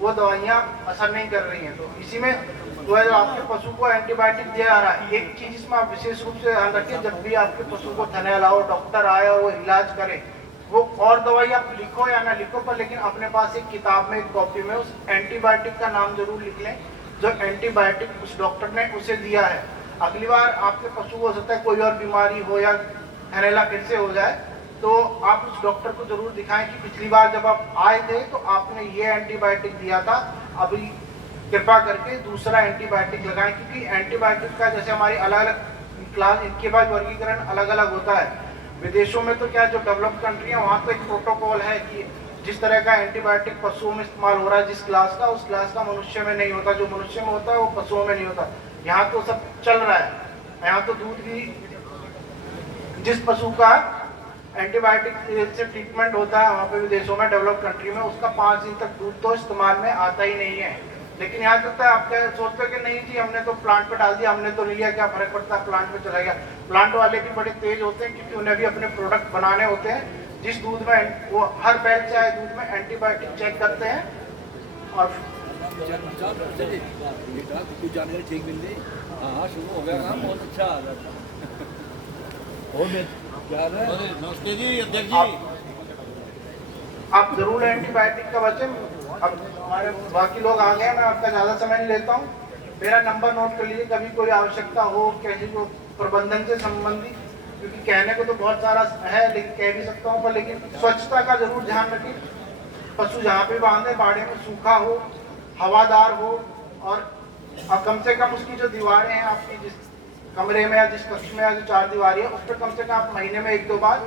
वो दवाइयाँ असर नहीं कर रही हैं। तो इसी में जो है आपके पशु को एंटीबायोटिक दिया जा रहा है। एक चीज इसमें आप विशेष रूप से ध्यान रखें, जब भी आपके पशु को थनैला हो, डॉक्टर आए और वो इलाज करे, वो और दवाई आप लिखो या ना लिखो पर लेकिन अपने पास एक किताब में एक कॉपी में उस एंटीबायोटिक का नाम जरूर लिख लें जो एंटीबायोटिक उस डॉक्टर ने उसे दिया है। अगली बार आपके पशु को हो सकता है कोई और बीमारी हो या थनैला फिर से हो जाए तो आप उस डॉक्टर को जरूर दिखाएं कि पिछली बार जब आप आए थे तो आपने ये एंटीबायोटिक दिया था, अभी कृपा करके दूसरा एंटीबायोटिक लगाएं। क्योंकि एंटीबायोटिक का जैसे हमारी अलग अलग क्लास इनके बाद वर्गीकरण अलग अलग होता है। विदेशों में तो क्या जो डेवलप्ड कंट्री है वहाँ तो एक प्रोटोकॉल है कि जिस तरह का एंटीबायोटिक पशुओं में इस्तेमाल हो रहा है जिस क्लास का, उस क्लास का मनुष्य में नहीं होता, जो मनुष्य में होता है वो पशुओं में नहीं होता। यहाँ तो सब चल रहा है। यहाँ तो दूध भी जिस पशु का एंटीबायोटिक से ट्रीटमेंट होता है वहाँ पे विदेशों में डेवलप कंट्री में उसका 5 दिन तक दूध तो इस्तेमाल में आता ही नहीं है। लेकिन यहाँ तक आप क्या सोचते हो कि नहीं जी हमने तो प्लांट पे डाल दिया, हमने तो ले लिया, क्या फर्क पड़ता है, प्लांट पे चला गया। प्लांट वाले भी बड़े तेज होते हैं क्योंकि उन्हें भी अपने प्रोडक्ट बनाने होते हैं। जिस दूध में वो हर बैच चाहे दूध में एंटीबायोटिक चेक करते हैं और जानकारी ठीक मिल गई। हाँ शुरू हो गया काम, बहुत अच्छा आ रहा था। क्या नमस्ते जी अध्यक्ष जी। आप जरूर एंटीबायोटिक का बचें। अब हमारे बाकी लोग आ गए, मैं आपका ज़्यादा समय नहीं लेता हूँ। मेरा नंबर नोट कर लीजिए, कभी कोई आवश्यकता हो किसी को प्रबंधन से संबंधित, क्योंकि कहने को तो बहुत सारा है लेकिन कह भी सकता हूँ पर लेकिन स्वच्छता का जरूर ध्यान रखें। पशु जहाँ पे बांधे बाड़े में सूखा हो, हवादार हो और कम से कम उसकी जो दीवारें हैं आपकी जिस कमरे में या जिस कक्ष में या जो 4 दीवारी है उस पर कम से कम आप महीने में 1-2 बार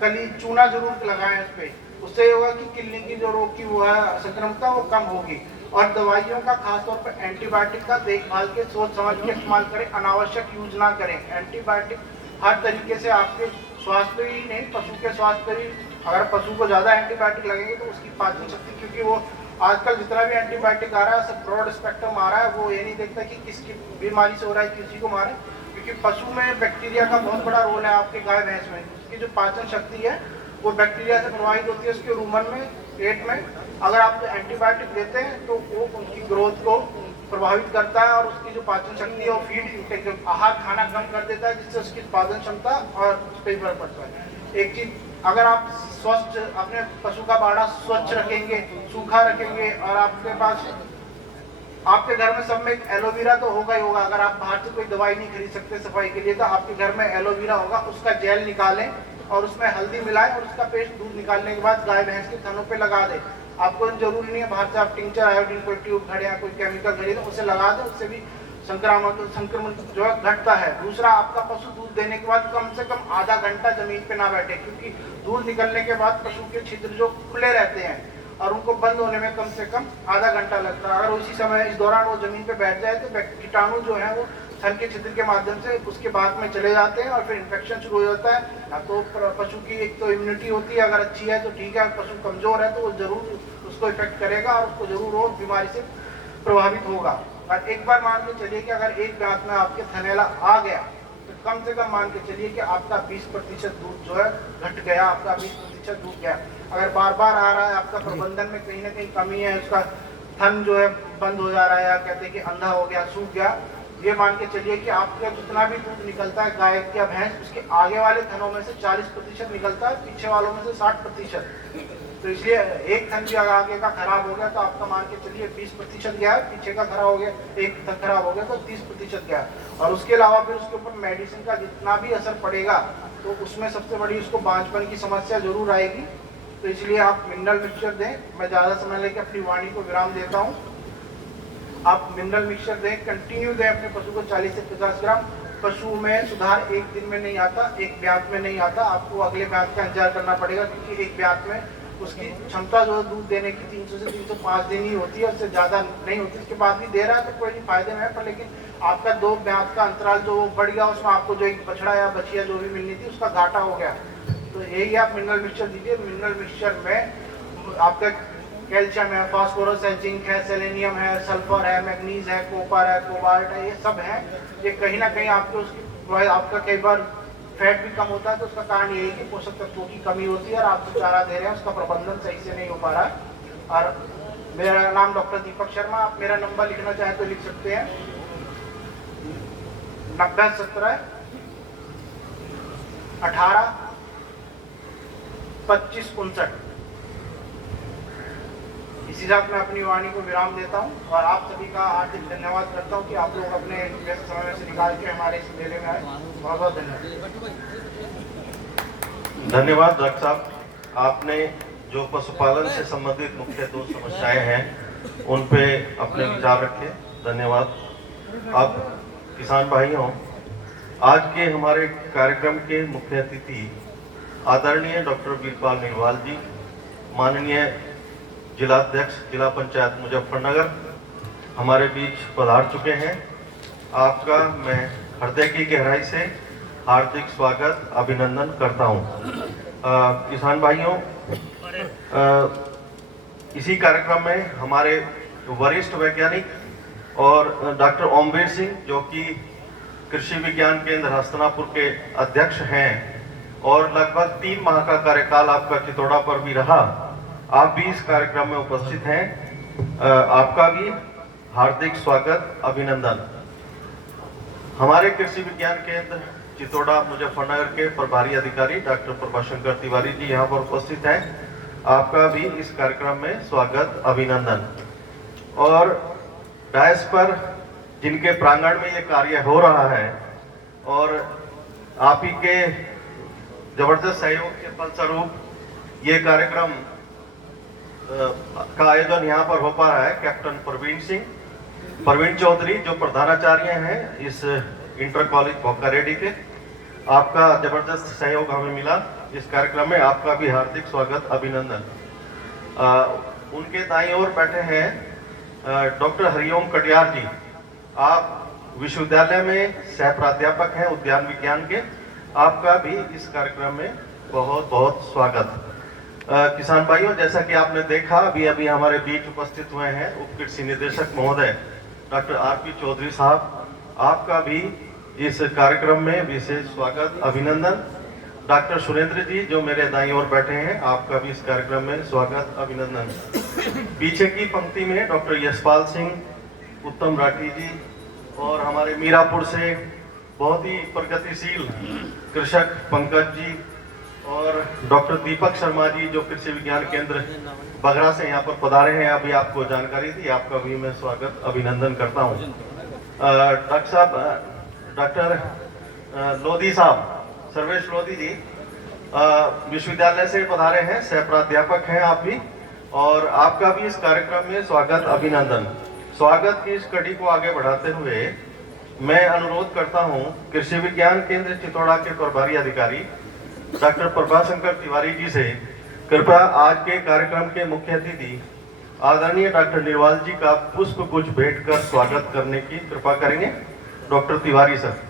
कली चूना जरूर लगाएं उस पर। उससे ये होगा कि किलने की जो रोग की वो है संक्रमणता वो कम होगी। और दवाइयों का खासतौर पर एंटीबायोटिक का देखभाल के सोच समझ के इस्तेमाल करें, अनावश्यक यूज ना करें। एंटीबायोटिक हर तरीके से आपके स्वास्थ्य ही नहीं पशु के स्वास्थ्य भी, अगर पशु को ज़्यादा एंटीबायोटिक लगेंगे तो उसकी पाचन शक्ति, क्योंकि वो आजकल जितना भी एंटीबायोटिक आ रहा है सब ब्रॉड स्पेक्ट्रम आ रहा है, वो ये नहीं देखता कि किसकी बीमारी से हो रहा है, किसी को मारे। क्योंकि पशु में बैक्टीरिया का बहुत बड़ा रोल है आपके गाय भैंस में। उसकी जो पाचन शक्ति है वो बैक्टीरिया से प्रभावित होती है उसके रूमन में, पेट में। अगर आप एंटीबायोटिक देते हैं तो वो उनकी ग्रोथ को प्रभावित करता है और उसकी जो पाचन शक्ति है वो फीड इंटेक आहार खाना कम कर देता है, जिससे उसकी उत्पादन क्षमता और उस पर फर्क पड़ता है। एक चीज, अगर आप स्वच्छ अपने पशु का बाड़ा स्वच्छ रखेंगे, सूखा रखेंगे और आपके पास आपके घर में सब में एक एलोवेरा तो होगा ही होगा। अगर आप बाहर से कोई दवाई नहीं खरीद सकते सफाई के लिए तो आपके घर में एलोवेरा होगा, उसका जेल निकालें और उसमें हल्दी मिलाएं और उसका पेस्ट दूध निकालने के बाद गाय भैंस के थनों पे लगा दें। आपको जरूरी नहीं है बाहर से आप टिंचर आयोडीन कोई ट्यूब खड़े या कोई केमिकल खरीदें, उसे लगा दें, उससे भी संक्रमण जो है घटता है। दूसरा, आपका पशु दूध देने के बाद कम से कम आधा घंटा जमीन पे ना बैठे, क्योंकि दूध निकलने के बाद पशु के छिद्र जो खुले रहते हैं और उनको बंद होने में कम से कम आधा घंटा लगता है। अगर उसी समय इस दौरान वो जमीन पे बैठ जाए तो कीटाणु जो है वो थन के छिद्र के माध्यम से उसके बाद में चले जाते हैं और फिर इन्फेक्शन शुरू हो जाता है। ना तो पशु की एक तो इम्यूनिटी होती है, अगर अच्छी है तो ठीक है, पशु कमजोर है तो वो जरूर उसको इफेक्ट करेगा और उसको जरूर वो बीमारी से प्रभावित होगा। और एक बार मान के चलिए कि अगर एक ब्यात में आपके थनैला आ गया तो कम से कम मान के चलिए कि आपका 20% दूध जो है घट गया, आपका 20% दूध गया। अगर बार बार आ रहा है, आपका प्रबंधन में कहीं ना कहीं कमी है, उसका थन जो है बंद हो जा रहा है या कहते हैं कि अंधा हो गया, सूख गया, ये मान के चलिए कि आपका जितना भी दूध निकलता है गाय या भैंस, उसके आगे वाले थनों में से 40% निकलता है, पीछे वालों में से 60%। तो इसलिए एक थन भी अगर आगे का खराब हो गया तो आपका मान के चलिए 20% गया, पीछे का खराब हो गया, एक थन खराब हो गया तो 30% गया। और उसके अलावा फिर उसके ऊपर मेडिसिन का जितना भी असर पड़ेगा तो उसमें सबसे बड़ी उसको बांझपन की समस्या जरूर आएगी। तो इसलिए आप मिनरल मिक्सचर दें। मैं ज़्यादा समय लेकर अपनी वाणी को विराम देता हूँ। आप मिनरल मिक्सचर दें, कंटिन्यू दें अपने पशु को 40 से 50 ग्राम। पशु में सुधार एक दिन में नहीं आता, एक ब्यात में नहीं आता, आपको अगले ब्यात का इंतजार करना पड़ेगा, क्योंकि एक ब्यात में उसकी क्षमता जो है दूध देने की 300 से 305 दिन ही होती है, उससे ज़्यादा नहीं होती। उसके बाद भी दे रहा है तो कोई नहीं, फायदे में है। पर लेकिन आपका 2 ब्यात का अंतराल जो बढ़ गया, उसमें आपको जो एक बछड़ा या बछिया जो भी मिलनी थी उसका घाटा हो गया। तो यही आप मिनरल मिक्सचर दीजिए। मिनरल मिक्सचर में आपका कैल्शियम है, फास्फोरस है, जिंक है, सेलेनियम है, सल्फर है, मैग्नीज है, कॉपर है, कोबाल्ट है, ये सब है। ये कहीं ना कहीं आपको उसकी आपका कई बार फैट भी कम होता है, तो उसका कारण यही है कि पोषक तत्वों की कमी होती है और आप जो चारा दे रहे हैं उसका प्रबंधन सही से नहीं हो पा रहा है। और मेरा नाम डॉक्टर दीपक शर्मा, आप मेरा नंबर लिखना चाहें तो लिख सकते हैं 9017 18 25 59। इसी साथ मैं अपनी वाणी को विराम देता हूं और आप सभी का हार्दिक धन्यवाद करता हूं कि आप लोग अपने व्यस्त समय से निकाल के हमारे इस मेले में आए। बहुत बहुत धन्यवाद। धन्यवाद डॉक्टर साहब। आपने जो पशुपालन से संबंधित मुख्य 2 समस्याएं हैं उन पे अपने विचार रखे, धन्यवाद। अब किसान भाइयों, आज के हमारे कार्यक्रम के मुख्य अतिथि आदरणीय डॉक्टर वीरपाल निरवाल जी, माननीय जिलाध्यक्ष जिला पंचायत मुजफ्फरनगर हमारे बीच पधार चुके हैं। आपका मैं हृदय की गहराई से हार्दिक स्वागत अभिनंदन करता हूं। किसान भाइयों, इसी कार्यक्रम में हमारे वरिष्ठ वैज्ञानिक और डॉक्टर ओमवीर सिंह, जो कि कृषि विज्ञान केंद्र हस्तनापुर के अध्यक्ष हैं और लगभग 3 माह का कार्यकाल आपका चितौड़ा पर भी रहा, आप भी इस कार्यक्रम में उपस्थित हैं। आपका भी हार्दिक स्वागत अभिनंदन। हमारे कृषि विज्ञान केंद्र चितौड़ा मुजफ्फरनगर के प्रभारी अधिकारी डॉक्टर प्रभाशंकर तिवारी जी यहाँ पर उपस्थित हैं। आपका भी इस कार्यक्रम में स्वागत अभिनंदन। और डायस पर जिनके प्रांगण में ये कार्य हो रहा है और आप ही के जबरदस्त सहयोग के फलस्वरूप ये कार्यक्रम का आयोजन यहाँ पर हो पा रहा है, कैप्टन प्रवीण चौधरी जो प्रधानाचार्य हैं इस इंटर कॉलेज भोकारेड्डी के, आपका जबरदस्त सहयोग हमें मिला इस कार्यक्रम में। आपका भी हार्दिक स्वागत अभिनंदन। उनके दाईं ओर बैठे हैं डॉक्टर हरिओम कटियार जी। आप विश्वविद्यालय में सह प्राध्यापक हैं उद्यान विज्ञान के। आपका भी इस कार्यक्रम में बहुत बहुत स्वागत। किसान भाइयों, जैसा कि आपने देखा अभी हमारे बीच उपस्थित हुए हैं उप कृषि निदेशक महोदय डॉक्टर आरपी चौधरी साहब। आपका भी इस कार्यक्रम में विशेष स्वागत अभिनंदन। डॉक्टर सुरेंद्र जी जो मेरे दाईं ओर बैठे हैं, आपका भी इस कार्यक्रम में स्वागत अभिनंदन। पीछे की पंक्ति में डॉक्टर यशपाल सिंह, उत्तम राठी जी और हमारे मीरापुर से बहुत ही प्रगतिशील कृषक पंकज जी और डॉक्टर दीपक शर्मा जी जो कृषि विज्ञान केंद्र बगरा से यहाँ पर पधारे हैं, अभी आपको जानकारी दी। आपका भी मैं स्वागत अभिनंदन करता हूँ। डॉक्टर लोधी साहब, सर्वेश लोधी जी विश्वविद्यालय से पधारे हैं, सह प्राध्यापक हैं आप भी, और आपका भी इस कार्यक्रम में स्वागत अभिनंदन। स्वागत की इस कड़ी को आगे बढ़ाते हुए मैं अनुरोध करता हूं कृषि विज्ञान केंद्र चितौड़ा के प्रभारी अधिकारी डॉक्टर प्रभाशंकर तिवारी जी से कृपया आज के कार्यक्रम के मुख्य अतिथि आदरणीय डॉक्टर निरवाल जी का पुष्प गुच्छ भेंट कर स्वागत करने की कृपा करेंगे। Doctor Tiwari sir.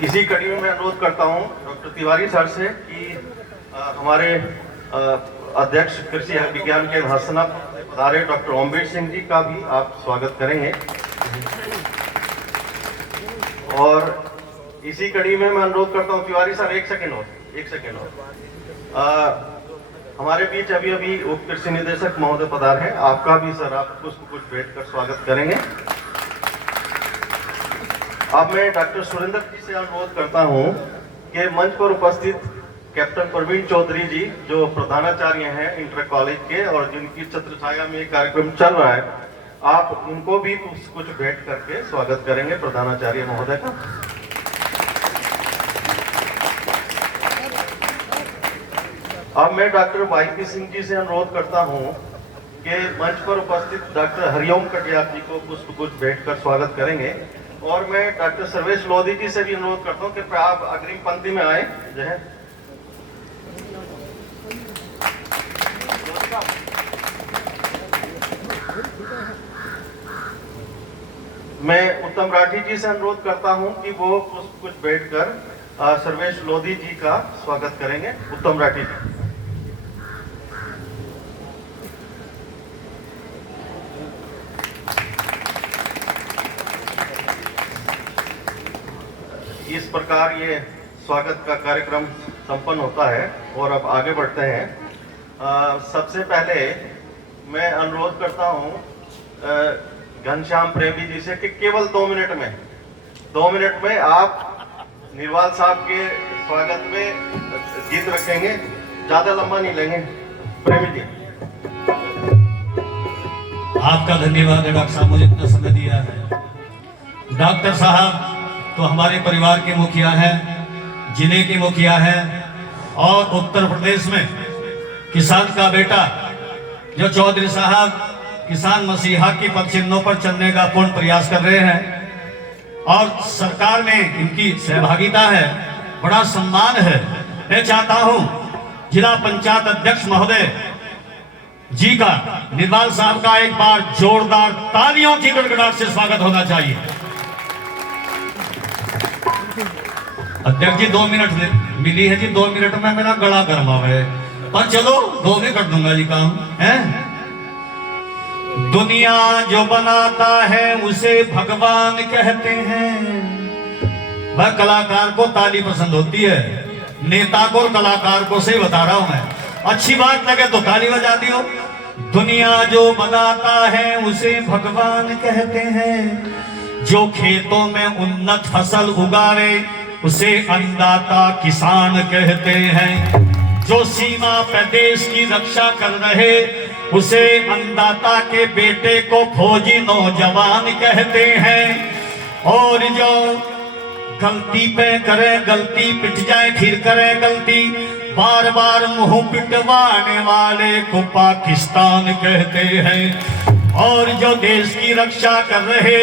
इसी कड़ी में मैं अनुरोध करता हूं डॉक्टर तिवारी सर से कि हमारे अध्यक्ष कृषि विज्ञान के हस्तनापुर पधारे डॉक्टर ओमवीर सिंह जी का भी आप स्वागत करेंगे। और इसी कड़ी में मैं अनुरोध करता हूं तिवारी सर एक सेकेंड और हमारे बीच अभी उप कृषि निदेशक महोदय पधार हैं। आपका भी सर आप पुष्प गुच्छ भेंट कर स्वागत करेंगे। अब मैं डॉक्टर सुरेंद्र जी से अनुरोध करता हूं कि मंच पर उपस्थित कैप्टन प्रवीण चौधरी जी जो प्रधानाचार्य हैं इंटर कॉलेज के और जिनकी छत्र छाया में कार्यक्रम चल रहा है, आप उनको भी कुछ भेंट करके स्वागत करेंगे प्रधानाचार्य महोदय का। अब मैं डॉक्टर वाईपी सिंह जी से अनुरोध करता हूं कि मंच पर उपस्थित डॉक्टर हरिओम कटियार जी को पुष्प गुच्छ भेंट कर स्वागत करेंगे। और मैं डॉक्टर सर्वेश लोधी जी से भी अनुरोध करता हूं कि आप अग्रिम पंक्ति में आए। जय मैं उत्तम राठी जी से अनुरोध करता हूं कि वो पुष्प गुच्छ भेंट कर सर्वेश लोधी जी का स्वागत करेंगे। उत्तम राठी जी। इस प्रकार ये स्वागत का कार्यक्रम संपन्न होता है और अब आगे बढ़ते हैं। सबसे पहले मैं अनुरोध करता हूं घनश्याम प्रेमी जी से कि केवल 2 मिनट में आप निरवाल साहब के स्वागत में गीत रखेंगे, ज्यादा लंबा नहीं लेंगे। प्रेमी जी। आपका धन्यवाद है डॉक्टर साहब, मुझे इतना समय दिया है। डॉक्टर साहब तो हमारे परिवार के मुखिया हैं, जिले के मुखिया हैं, और उत्तर प्रदेश में किसान का बेटा जो चौधरी साहब किसान मसीहा की पद चिन्हों पर चलने का पूर्ण प्रयास कर रहे हैं, और सरकार में इनकी सहभागिता है, बड़ा सम्मान है। मैं चाहता हूं जिला पंचायत अध्यक्ष महोदय जी का, निर्वाल साहब का एक बार जोरदार तालियों की गड़गड़ाहट से स्वागत होना चाहिए। अध्यक्ष जी 2 मिनट मिली है जी, 2 मिनट में मेरा गला गर्मा है, पर चलो 2 में कर दूंगा जी काम है। दुनिया जो बनाता है उसे भगवान कहते हैं। वह कलाकार को ताली पसंद होती है, नेता को और कलाकार को से बता रहा हूं मैं। अच्छी बात लगे तो ताली बजा दियो। दुनिया जो बनाता है उसे भगवान कहते हैं। जो खेतों में उन्नत फसल उगावे उसे अन्नदाता किसान कहते हैं। जो सीमा पे देश की रक्षा कर रहे उसे अन्नदाता के बेटे को फौजी नौजवान कहते हैं। और जो गलती पे करे गलती, पिट जाए फिर करे गलती, बार बार मुंह पिटवाने वाले को पाकिस्तान कहते हैं। और जो देश की रक्षा कर रहे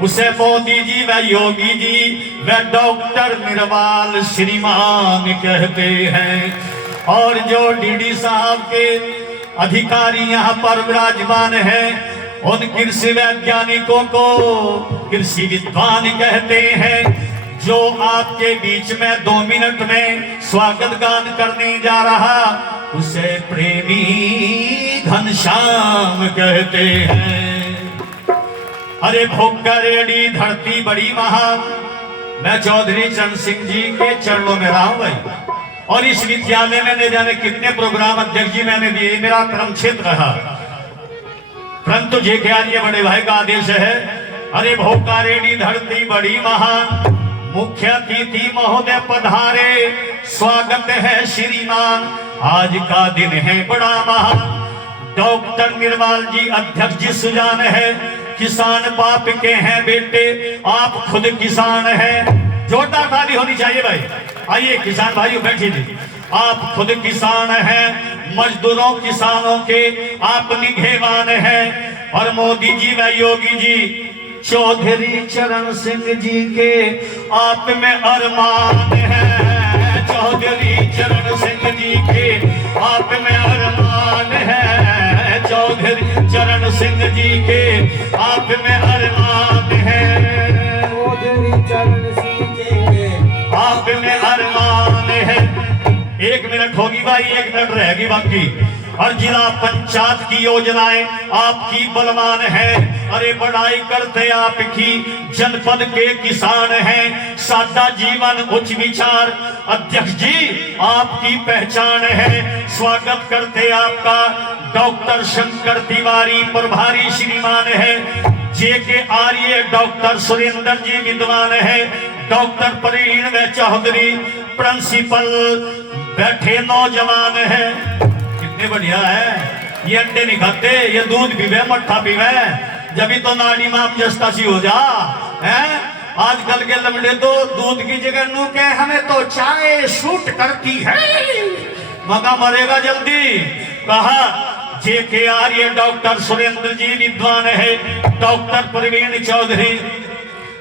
उसे मोदी जी व योगी जी व डॉक्टर निर्वाल श्रीमान कहते हैं। और जो डीडी साहब के अधिकारी यहाँ पर विराजमान है उन कृषि वैज्ञानिकों को कृषि विद्वान कहते हैं। जो आपके बीच में 2 मिनट में स्वागत गान करने जा रहा उसे प्रेमी घनश्याम कहते हैं। अरे भोकरेडी धरती बड़ी महान, मैं चौधरी चरण सिंह जी के चरणों में रहा हूं भाई। और इस विद्यालय में न जाने कितने प्रोग्राम अध्यक्ष जी मैंने दिए, मेरा कर्म क्षेत्र रहा, परंतु जे के आज ये बड़े भाई का आदेश है। अरे भोकारेडी धरती बड़ी महान, मुख्य अतिथि महोदय पधारे, स्वागत है श्रीमान, आज का दिन है बड़ा महान। डॉक्टर निर्वाल जी अध्यक्ष जी सुजान है, किसान बाप के हैं बेटे, आप खुद किसान हैं। जोरदार ताली होनी चाहिए भाई। आइए किसान भाइयों बैठिए जी। आप खुद किसान हैं, मजदूरों किसानों के आप निगहबान हैं। और मोदी जी व योगी जी चौधरी चरण सिंह जी के आप में अरमान है। चौधरी चरण सिंह जी के आप में अरमान है। चौधरी चरण सिंह जी के आप में अरमान है। चौधरी चरण सिंह जी के आप में अरमान है। 1 मिनट होगी भाई, 1 मिनट रहेगी बाकी। और जिला पंचायत की योजनाएं आपकी बलवान है। अरे बड़ाई करते आपकी, जनपद के किसान हैं, सादा जीवन उच्च विचार, अध्यक्ष जी आपकी पहचान है। स्वागत करते आपका डॉक्टर शंकर तिवारी प्रभारी श्रीमान है। जे के आर्य डॉक्टर सुरेंद्र जी विद्वान है। डॉक्टर प्रवीण व चौधरी प्रिंसिपल बैठे नौजवान है। कितने बढ़िया है। ये अंडे नहीं खाते, ये दूध पीवे, मट्ठा पीवे, जब तो नाड़ी में आप जस्ता सी हो जा है। आजकल के लमड़े तो दूध की जगह नू के हमें तो चाय सूट करती है, मगा मरेगा जल्दी। कहा जे के आर्य डॉक्टर सुरेंद्र जी विद्वान है। डॉक्टर प्रवीण चौधरी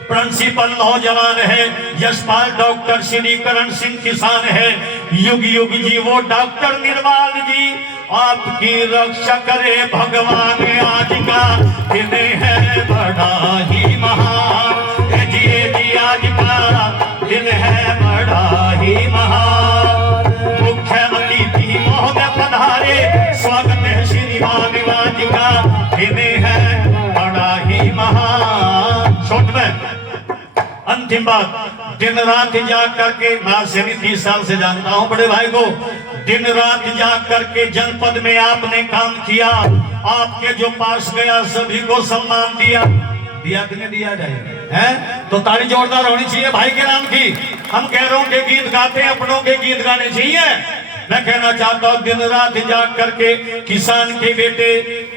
प्रिंसिपल नौजवान है। यशपाल डॉक्टर श्री करण सिंह किसान है। युग युग जी वो डॉक्टर निर्वाल जी आपकी रक्षा करे भगवान। आज का दिन है बड़ा ही महान जी, आज का दिन है बड़ा ही महान। मुख्य अतिथि महोदय पधारे, स्वागत है श्रीमान। आज का दिन है बड़ा ही महान। छोट में अंतिम बात, दिन रात जाग करके, मैं से 30 साल से जानता हूं बड़े भाई को, दिन रात जाग करके जनपद में आपने काम किया। आपके जो पास गया सभी को सम्मान दिया। दिया कि नहीं दिया जाए है? तो ताली जोरदार होनी चाहिए भाई के नाम की। हम कह रहे हो कि गीत गाते हैं, अपनों के गीत गाने चाहिए। मैं कहना चाहता हूँ दिन रात जाग करके किसान के बेटे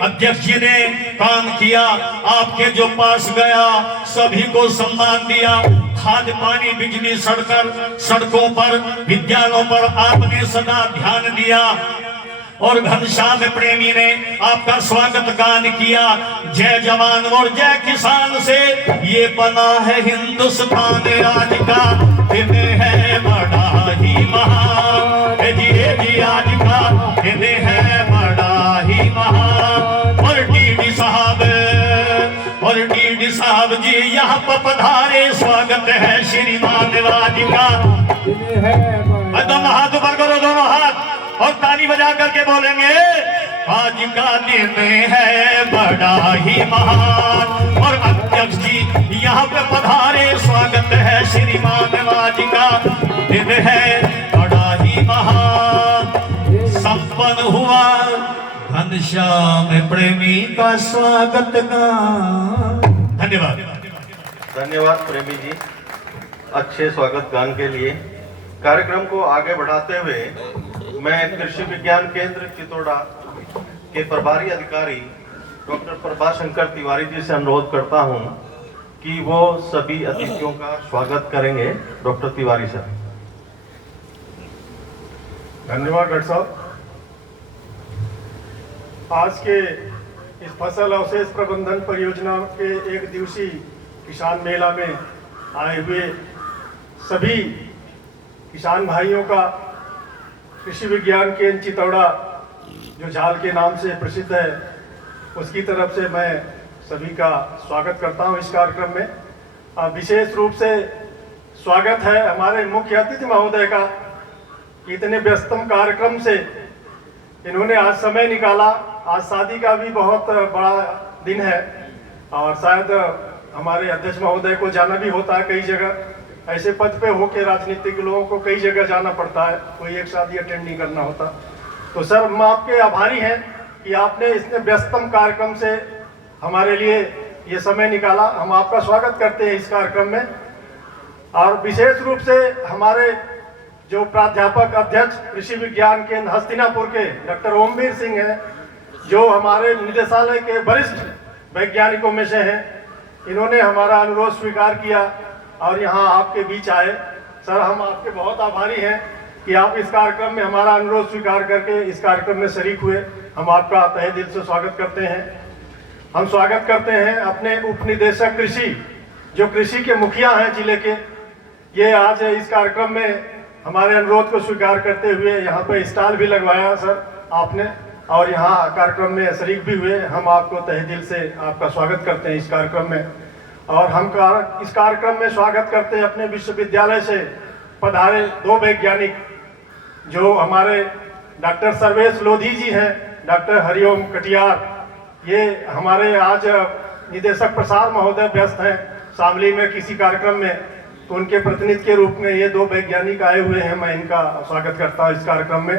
अध्यक्ष जी ने काम किया, आपके जो पास गया सभी को सम्मान दिया, खाद पानी बिजली सड़कों पर विद्यालयों पर आपने सदा ध्यान दिया। और घनश्याम प्रेमी ने आपका स्वागत गान किया, जय जवान और जय किसान से ये बना है हिंदुस्तान आज का दिन है बड़ा ही महान, जी आज का दिन है बड़ा ही महान। और डीडी साहब जी यहाँ पर पधारे, स्वागत है श्रीमान राज का। दोनों हाथ ऊपर करो, दोनों हाथ, और ताली बजा करके बोलेंगे आज का दिन है बड़ा ही महान। और अध्यक्ष जी यहाँ पे पधारे, स्वागत है श्रीमान राज का दिन है बड़ा ही महान। संपन्न हुआ घनश्याम प्रेमी का स्वागत का। धन्यवाद। धन्यवाद प्रेमी जी, अच्छे स्वागत गान के लिए। कार्यक्रम को आगे बढ़ाते हुए मैं कृषि विज्ञान केंद्र चितौड़ा के प्रभारी अधिकारी डॉक्टर प्रभाशंकर तिवारी जी से अनुरोध करता हूं कि वो सभी अतिथियों का स्वागत करेंगे। Doctor Tiwari sir. धन्यवाद डॉक्टर साहब। आज के इस फसल अवशेष प्रबंधन परियोजना के एक दिवसीय किसान मेला में आए हुए सभी किसान भाइयों का कृषि विज्ञान केंद्र चितौड़ा, जो झाल के नाम से प्रसिद्ध है, उसकी तरफ से मैं सभी का स्वागत करता हूं इस कार्यक्रम में। विशेष रूप से स्वागत है हमारे मुख्य अतिथि महोदय का। इतने व्यस्तम कार्यक्रम से इन्होंने आज समय निकाला। आज शादी का भी बहुत बड़ा दिन है और शायद हमारे अध्यक्ष महोदय को जाना भी होता है कई जगह। ऐसे पद पे होकर राजनीतिक लोगों को कई जगह जाना पड़ता है, कोई एक शादी अटेंड नहीं करना होता। तो सर, हम आपके आभारी हैं कि आपने इतने व्यस्तम कार्यक्रम से हमारे लिए ये समय निकाला। हम आपका स्वागत करते हैं इस कार्यक्रम में। और विशेष रूप से हमारे जो प्राध्यापक अध्यक्ष कृषि विज्ञान केंद्र हस्तिनापुर के डॉक्टर ओमवीर सिंह हैं, जो हमारे निदेशालय के वरिष्ठ वैज्ञानिकों में से हैं, इन्होंने हमारा अनुरोध स्वीकार किया और यहाँ आपके बीच आए। सर, हम आपके बहुत आभारी हैं कि आप इस कार्यक्रम में हमारा अनुरोध स्वीकार करके इस कार्यक्रम में शरीक हुए। हम आपका तहे दिल से स्वागत करते हैं। हम स्वागत करते हैं अपने उप निदेशक कृषि, जो कृषि के मुखिया हैं जिले के। ये आज इस कार्यक्रम में हमारे अनुरोध को स्वीकार करते हुए यहाँ पे स्टॉल भी लगवाया सर आपने, और यहाँ कार्यक्रम में शरीक भी हुए। हम आपको तहे दिल से आपका स्वागत करते हैं इस कार्यक्रम में। और हम इस कार्यक्रम में स्वागत करते हैं अपने विश्वविद्यालय से पधारे दो वैज्ञानिक, जो हमारे डॉक्टर सर्वेश लोधी जी हैं, डॉक्टर हरिओम कटियार। ये हमारे आज निदेशक प्रसार महोदय व्यस्त हैं शामली में किसी कार्यक्रम में, तो उनके प्रतिनिधि के रूप में ये दो वैज्ञानिक आए हुए हैं। मैं इनका स्वागत करता हूँ इस कार्यक्रम में।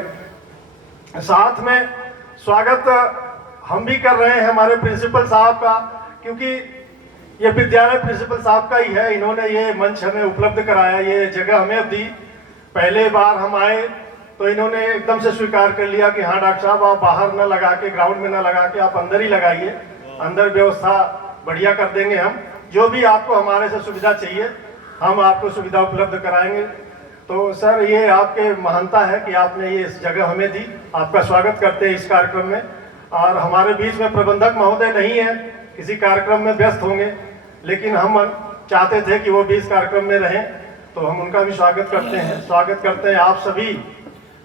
साथ में स्वागत हम भी कर रहे हैं हमारे प्रिंसिपल साहब का, क्योंकि ये विद्यालय प्रिंसिपल साहब का ही है। इन्होंने ये मंच हमें उपलब्ध कराया, ये जगह हमें दी। पहले बार हम आए तो इन्होंने एकदम से स्वीकार कर लिया कि हाँ डॉक्टर साहब, आप बाहर न लगा के, ग्राउंड में न लगा के, आप अंदर ही लगाइए, अंदर व्यवस्था बढ़िया कर देंगे। हम जो भी आपको हमारे से सुविधा चाहिए हम आपको सुविधा उपलब्ध कराएंगे। तो सर, ये आपके महानता है कि आपने ये इस जगह हमें दी। आपका स्वागत करते हैं इस कार्यक्रम में। और हमारे बीच में प्रबंधक महोदय नहीं है, किसी कार्यक्रम में व्यस्त होंगे, लेकिन हम चाहते थे कि वो भी इस कार्यक्रम में रहें, तो हम उनका भी स्वागत करते हैं। स्वागत करते हैं आप सभी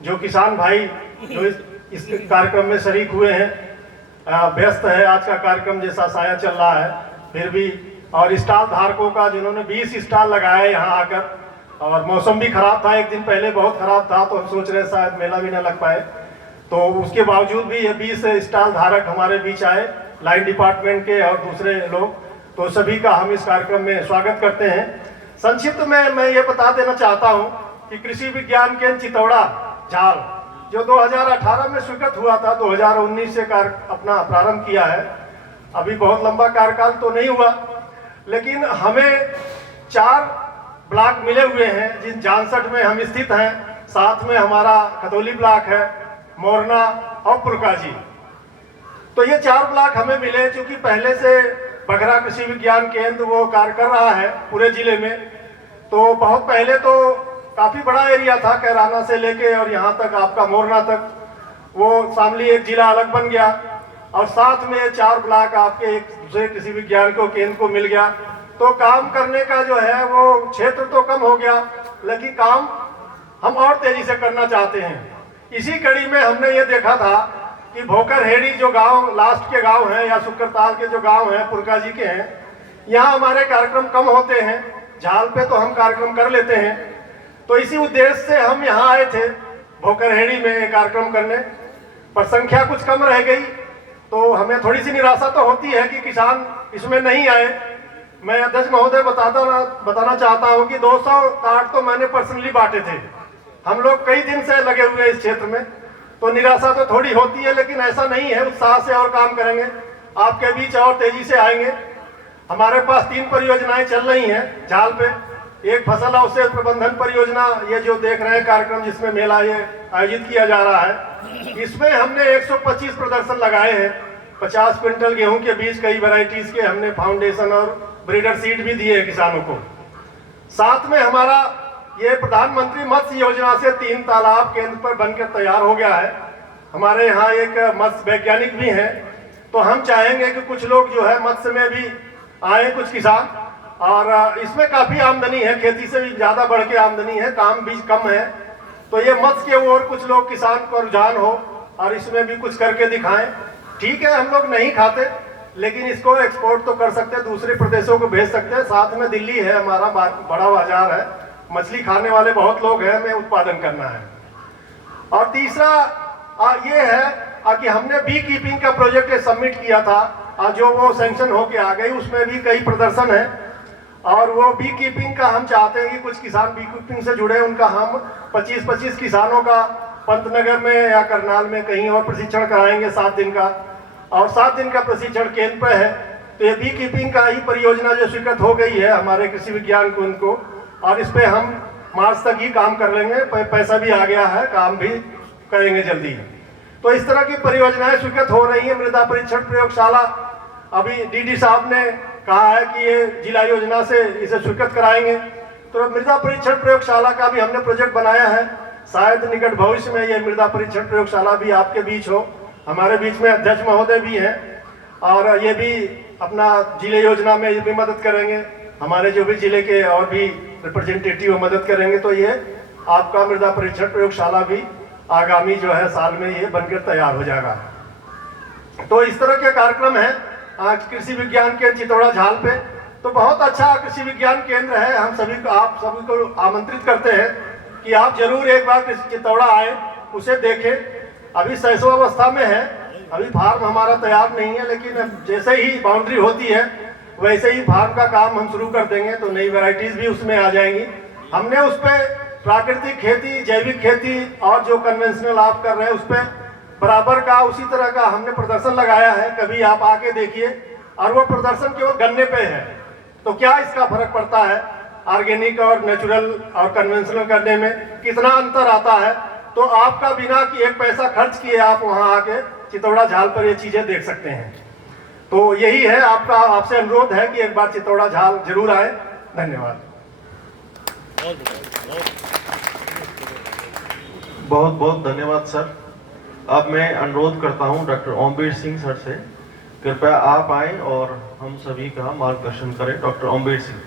जो किसान भाई जो इस कार्यक्रम में शरीक हुए हैं। व्यस्त है आज का कार्यक्रम, जैसा साया चल रहा है, फिर भी। और स्टॉल धारकों का, जिन्होंने 20 स्टॉल लगाए यहाँ आकर, और मौसम भी खराब था, एक दिन पहले बहुत खराब था, तो हम सोच रहे शायद मेला भी न लग पाए, तो उसके बावजूद भी ये 20 स्टॉल धारक हमारे बीच आए, लाइन डिपार्टमेंट के और दूसरे लोग। तो सभी का हम इस कार्यक्रम में स्वागत करते हैं। संक्षिप्त में मैं ये बता देना चाहता हूँ कि कृषि विज्ञान केंद्र चितौड़ा झाल, जो 2018 में स्वीकृत हुआ था, 2019 से अपना प्रारंभ किया है। अभी बहुत लंबा कार्यकाल तो नहीं हुआ, लेकिन हमें 4 ब्लॉक मिले हुए हैं, जिन 66 में हम स्थित हैं। साथ में हमारा खतौली ब्लॉक है, मोरना और पुरकाजी। तो ये 4 ब्लॉक हमें मिले, क्योंकि पहले से बघरा कृषि विज्ञान केंद्र वो कार्य कर रहा है पूरे जिले में। तो बहुत पहले तो काफ़ी बड़ा एरिया था, कैराना से लेके और यहाँ तक आपका मोरना तक, वो शामली एक जिला अलग बन गया और साथ में 4 ब्लॉक आपके एक दूसरे कृषि विज्ञान को केंद्र को मिल गया। तो काम करने का जो है वो क्षेत्र तो कम हो गया, लेकिन काम हम और तेजी से करना चाहते हैं। इसी कड़ी में हमने ये देखा था कि भोकरहेड़ी जो गांव लास्ट के गांव हैं या शुक्रताल के जो गांव हैं पुरकाजी के हैं, यहाँ हमारे कार्यक्रम कम होते हैं, झाल पे तो हम कार्यक्रम कर लेते हैं। तो इसी उद्देश्य से हम यहाँ आए थे भोकरहेड़ी में कार्यक्रम करने, पर संख्या कुछ कम रह गई। तो हमें थोड़ी सी निराशा तो होती है कि किसान इसमें नहीं आए। मैं अध्यक्ष महोदय बताना चाहता हूँ कि 200 कार्ड तो मैंने पर्सनली बांटे थे। हम लोग कई दिन से लगे हुए हैं इस क्षेत्र में, तो निराशा तो थोड़ी होती है, लेकिन ऐसा नहीं है, उत्साह से और काम करेंगे, आपके बीच और तेजी से आएंगे। हमारे पास 3 परियोजनाएं चल रही हैं झाल पे। एक फसल अवशेष प्रबंधन परियोजना, ये जो देख रहे हैं कार्यक्रम जिसमें मेला ये आयोजित किया जा रहा है, इसमें हमने 125 प्रदर्शन लगाए हैं। 50 क्विंटल गेहूं के बीज कई वैरायटीज के हमने फाउंडेशन और ब्रीडर सीड भी दिए किसानों को। साथ में हमारा ये प्रधानमंत्री मत्स्य योजना से 3 तालाब केंद्र पर बनकर तैयार हो गया है। हमारे यहाँ एक मत्स्य वैज्ञानिक भी हैं, तो हम चाहेंगे कि कुछ लोग जो है मत्स्य में भी आए, कुछ किसान, और इसमें काफ़ी आमदनी है, खेती से भी ज़्यादा बढ़ के आमदनी है, काम भी कम है। तो ये मत्स्य के ओर कुछ लोग किसान को रुझान हो और इसमें भी कुछ करके दिखाएं। ठीक है, हम लोग नहीं खाते, लेकिन इसको एक्सपोर्ट तो कर सकते हैं, दूसरे प्रदेशों को भेज सकते हैं। साथ में दिल्ली है, हमारा बड़ा बाजार है, मछली खाने वाले बहुत लोग हैं, हमें उत्पादन करना है। और तीसरा ये है कि हमने बी कीपिंग का प्रोजेक्ट सबमिट किया था, जो वो सैंक्शन होके आ गई, उसमें भी कई प्रदर्शन है। और वो बी कीपिंग का हम चाहते हैं कि कुछ किसान बी कीपिंग से जुड़े, उनका हम 25-25 किसानों का पंतनगर में या करनाल में कहीं और प्रशिक्षण कराएंगे 7 दिन का, और 7 दिन का प्रशिक्षण केंद्र पे है। तो ये बी कीपिंग का ही परियोजना जो स्वीकृत हो गई है हमारे कृषि विज्ञान केंद्र को, और इस पे हम मार्च तक ही काम कर लेंगे, पैसा भी आ गया है, काम भी करेंगे जल्दी। तो इस तरह की परियोजनाएं स्वीकृत हो रही है। मृदा परीक्षण प्रयोगशाला अभी डीडी साहब ने कहा है कि ये जिला योजना से इसे स्वीकृत कराएंगे। तो मृदा परीक्षण प्रयोगशाला का भी हमने प्रोजेक्ट बनाया है, शायद निकट भविष्य में ये मृदा परीक्षण प्रयोगशाला भी आपके बीच हो। हमारे बीच में अध्यक्ष महोदय भी हैं और ये भी अपना जिले योजना में भी मदद करेंगे, हमारे जो भी जिले के और भी रिप्रेजेंटेटिव मदद करेंगे। तो ये आपका मृदा परीक्षण प्रयोगशाला भी आगामी जो है साल में ये बनकर तैयार हो जाएगा। तो इस तरह के कार्यक्रम है आज कृषि विज्ञान केंद्र चितौड़ा झाल पे। तो बहुत अच्छा कृषि विज्ञान केंद्र है, हम सभी को, आप सभी को आमंत्रित करते हैं कि आप जरूर एक बार चितौड़ा आए, उसे देखें। अभी शैशवावस्था में है, अभी फार्म हमारा तैयार नहीं है, लेकिन जैसे ही बाउंड्री होती है वैसे ही फार्म का काम हम शुरू कर देंगे, तो नई वैरायटीज भी उसमें आ जाएंगी। हमने उस पर प्राकृतिक खेती, जैविक खेती और जो कन्वेंशनल आप कर रहे हैं उस पर बराबर का उसी तरह का हमने प्रदर्शन लगाया है। कभी आप आके देखिए, और वो प्रदर्शन केवल गन्ने पे है। तो क्या इसका फर्क पड़ता है ऑर्गेनिक और नेचुरल और कन्वेंशनल करने में, कितना अंतर आता है। तो आपका बिना कि एक पैसा खर्च किए आप वहाँ आके चितौड़ा झाल पर ये चीजें देख सकते हैं। तो यही है आपका, आपसे अनुरोध है कि एक बार चितौड़ा झाल जरूर आए। धन्यवाद। बहुत बहुत धन्यवाद सर। अब मैं अनुरोध करता हूं डॉक्टर ओमवीर सिंह सर से, कृपया आप आए और हम सभी का मार्गदर्शन करें। डॉक्टर ओमवीर सिंह।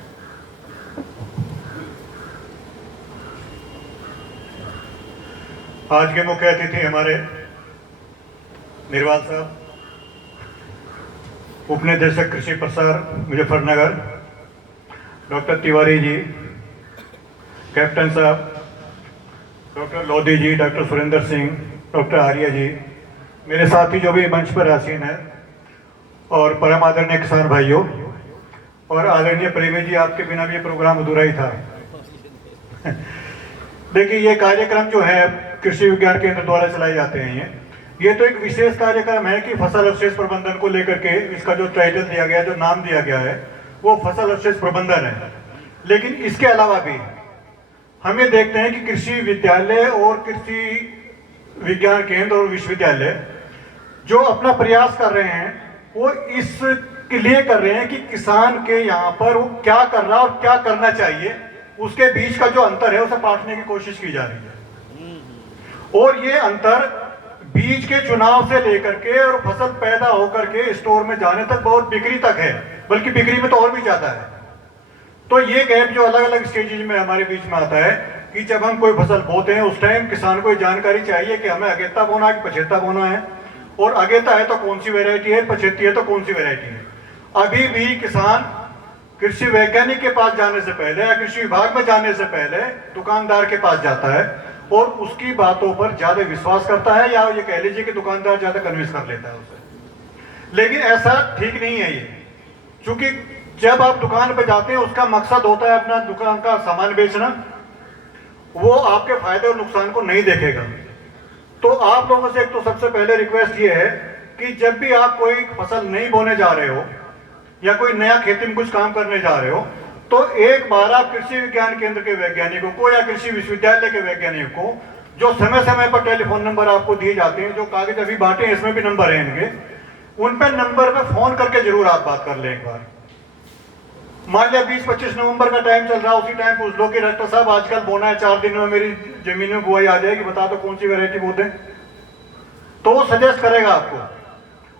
आज के मुख्य अतिथि हमारे निर्वाल साहब, उपनिदेशक कृषि प्रसार मुजफ्फरनगर डॉक्टर तिवारी जी, कैप्टन साहब डॉक्टर लोधी जी, डॉक्टर सुरेंद्र सिंह, डॉक्टर आर्य जी, मेरे साथी जो भी मंच पर आसीन है, और परम आदरणीय किसान भाइयों, और आदरणीय प्रेमी जी, आपके बिना भी ये प्रोग्राम अधूरा ही था। देखिए, ये कार्यक्रम जो है कृषि विज्ञान केंद्र द्वारा चलाए जाते हैं, ये तो एक विशेष कार्यक्रम है कि फसल अवशेष प्रबंधन को लेकर के इसका जो टाइटल दिया गया, जो नाम दिया गया है, वो फसल अवशेष प्रबंधन है। लेकिन इसके अलावा भी हम ये देखते हैं कि कृषि विद्यालय और कृषि विज्ञान केंद्र और विश्वविद्यालय जो अपना प्रयास कर रहे हैं वो इसके लिए कर रहे हैं कि किसान के यहाँ पर वो क्या कर रहा है और क्या करना चाहिए, उसके बीच का जो अंतर है उसे पाटने की कोशिश की जा रही है। और ये अंतर बीज के चुनाव से लेकर के और फसल पैदा होकर के स्टोर में जाने तक, बहुत बिक्री तक है, बल्कि बिक्री में तो और भी ज्यादा है। तो ये गैप जो अलग अलग स्टेजेज में हमारे बीच में आता है कि जब हम कोई फसल बोते हैं उस टाइम किसान को जानकारी चाहिए कि हमें अगेता बोना है कि पछेता बोना है, और अगेता है तो कौन सी वैरायटी है, पछेती है तो कौन सी वैरायटी है। अभी भी किसान कृषि वैज्ञानिक के पास जाने से पहले या कृषि विभाग में जाने से पहले दुकानदार के पास जाता है और उसकी बातों पर ज्यादा विश्वास करता है, या ये कह लीजिए कि दुकानदार ज्यादा कन्विंस कर लेता है उसे। लेकिन ऐसा ठीक नहीं है ये, क्योंकि जब आप दुकान पर जाते हैं उसका मकसद होता है अपना दुकान का सामान बेचना, वो आपके फायदे और नुकसान को नहीं देखेगा। तो आप लोगों से एक तो सबसे पहले रिक्वेस्ट ये है कि जब भी आप कोई फसल नहीं बोने जा रहे हो या कोई नया खेती में कुछ काम करने जा रहे हो, तो एक बार आप कृषि विज्ञान केंद्र के वैज्ञानिकों को या कृषि विश्वविद्यालय के वैज्ञानिकों को, जो समय समय पर टेलीफोन नंबर आपको दिए जाते हैं, जो कागज अभी बांटे हैं इसमें भी नंबर है इनके, उन पर नंबर पे फोन करके जरूर आप बात कर लें एक बार। मान लिया 20-25 नवंबर का टाइम चल रहा है, उसी टाइम पूछ लो कि डॉक्टर साहब आजकल बोना है, 4 दिन में मेरी जमीन में बुआई आ जाएगी, बता दो कौन सी वैरायटी बोते हैं। तो वो सजेस्ट करेगा आपको,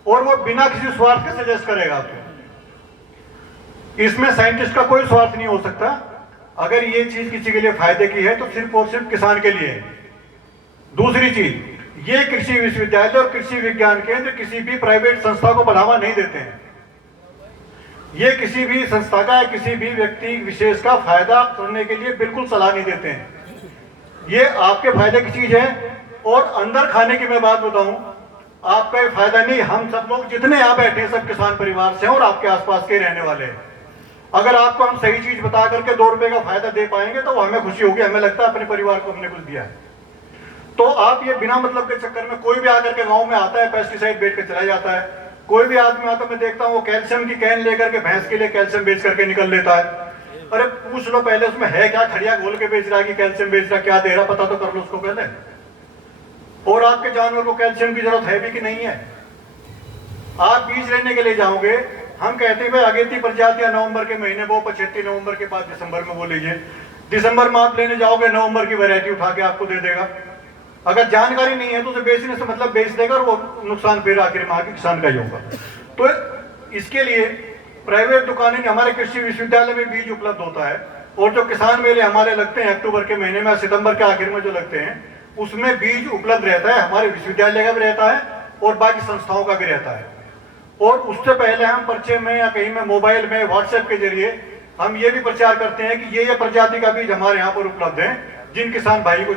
और वो बिना किसी स्वार्थ के सजेस्ट करेगा आपको। इसमें साइंटिस्ट का कोई स्वार्थ नहीं हो सकता। अगर ये चीज किसी के लिए फायदे की है तो सिर्फ और सिर्फ किसान के लिए है। दूसरी चीज, ये कृषि विश्वविद्यालय और कृषि विज्ञान केंद्र किसी भी प्राइवेट संस्था को बढ़ावा नहीं देते हैं। ये किसी भी संस्था का या किसी भी व्यक्ति विशेष का फायदा करने के लिए बिल्कुल सलाह नहीं देते हैं। ये आपके फायदे की चीज है। और अंदर खाने की मैं बात बताऊं, आपका ये फायदा नहीं, हम सब लोग जितने यहाँ बैठे हैं सब किसान परिवार से हैं और आपके आसपास के रहने वाले हैं। अगर आपको हम सही चीज बता करके 2 रुपए का फायदा दे पाएंगे तो हमें खुशी होगी, हमें लगता है अपने परिवार को हमने कुछ दिया है। तो आप ये बिना मतलब के चक्कर में, कोई भी आकर के गाँव में आता है पेस्टिसाइड बेच के चला जाता है, कोई भी आदमी आता, मैं देखता हूँ वो कैल्शियम की कैन लेकर के भैंस के लिए कैल्शियम बेच करके निकल लेता है। अरे पूछ लो पहले उसमें है क्या, खड़िया घोल के बेच रहा है कि कैल्शियम बेच रहा है, क्या दे रहा पता तो कर लो उसको पहले। और आपके जानवर को कैल्शियम की जरूरत है भी कि नहीं है। आप बीज लेने के लिए जाओगे, हम कहते हैं भाई अगेती प्रजातियां नवंबर के महीने वो 25 नवंबर के बाद दिसंबर में वो लीजिए। दिसंबर में आप लेने जाओगे, नवंबर की वैरायटी उठा के आपको दे देगा। अगर जानकारी नहीं है तो उसे बेचने से मतलब बेच देगा, और वो नुकसान फिर आखिर में आके किसान का ही होगा। तो इसके लिए प्राइवेट दुकानें, हमारे कृषि विश्वविद्यालय में बीज उपलब्ध होता है, और जो किसान मेले हमारे लगते हैं अक्टूबर के महीने में, सितंबर के आखिर में जो लगते हैं, उसमें बीज उपलब्ध रहता है। हमारे विश्वविद्यालय का भी रहता है और बाकी संस्थाओं का भी रहता है। और उससे पहले हम पर्चे में या कहीं में मोबाइल में व्हाट्सएप के जरिए हम ये भी प्रचार करते हैं कि ये प्रजाति का बीज हमारे यहाँ पर उपलब्ध है, जिन किसान भाई को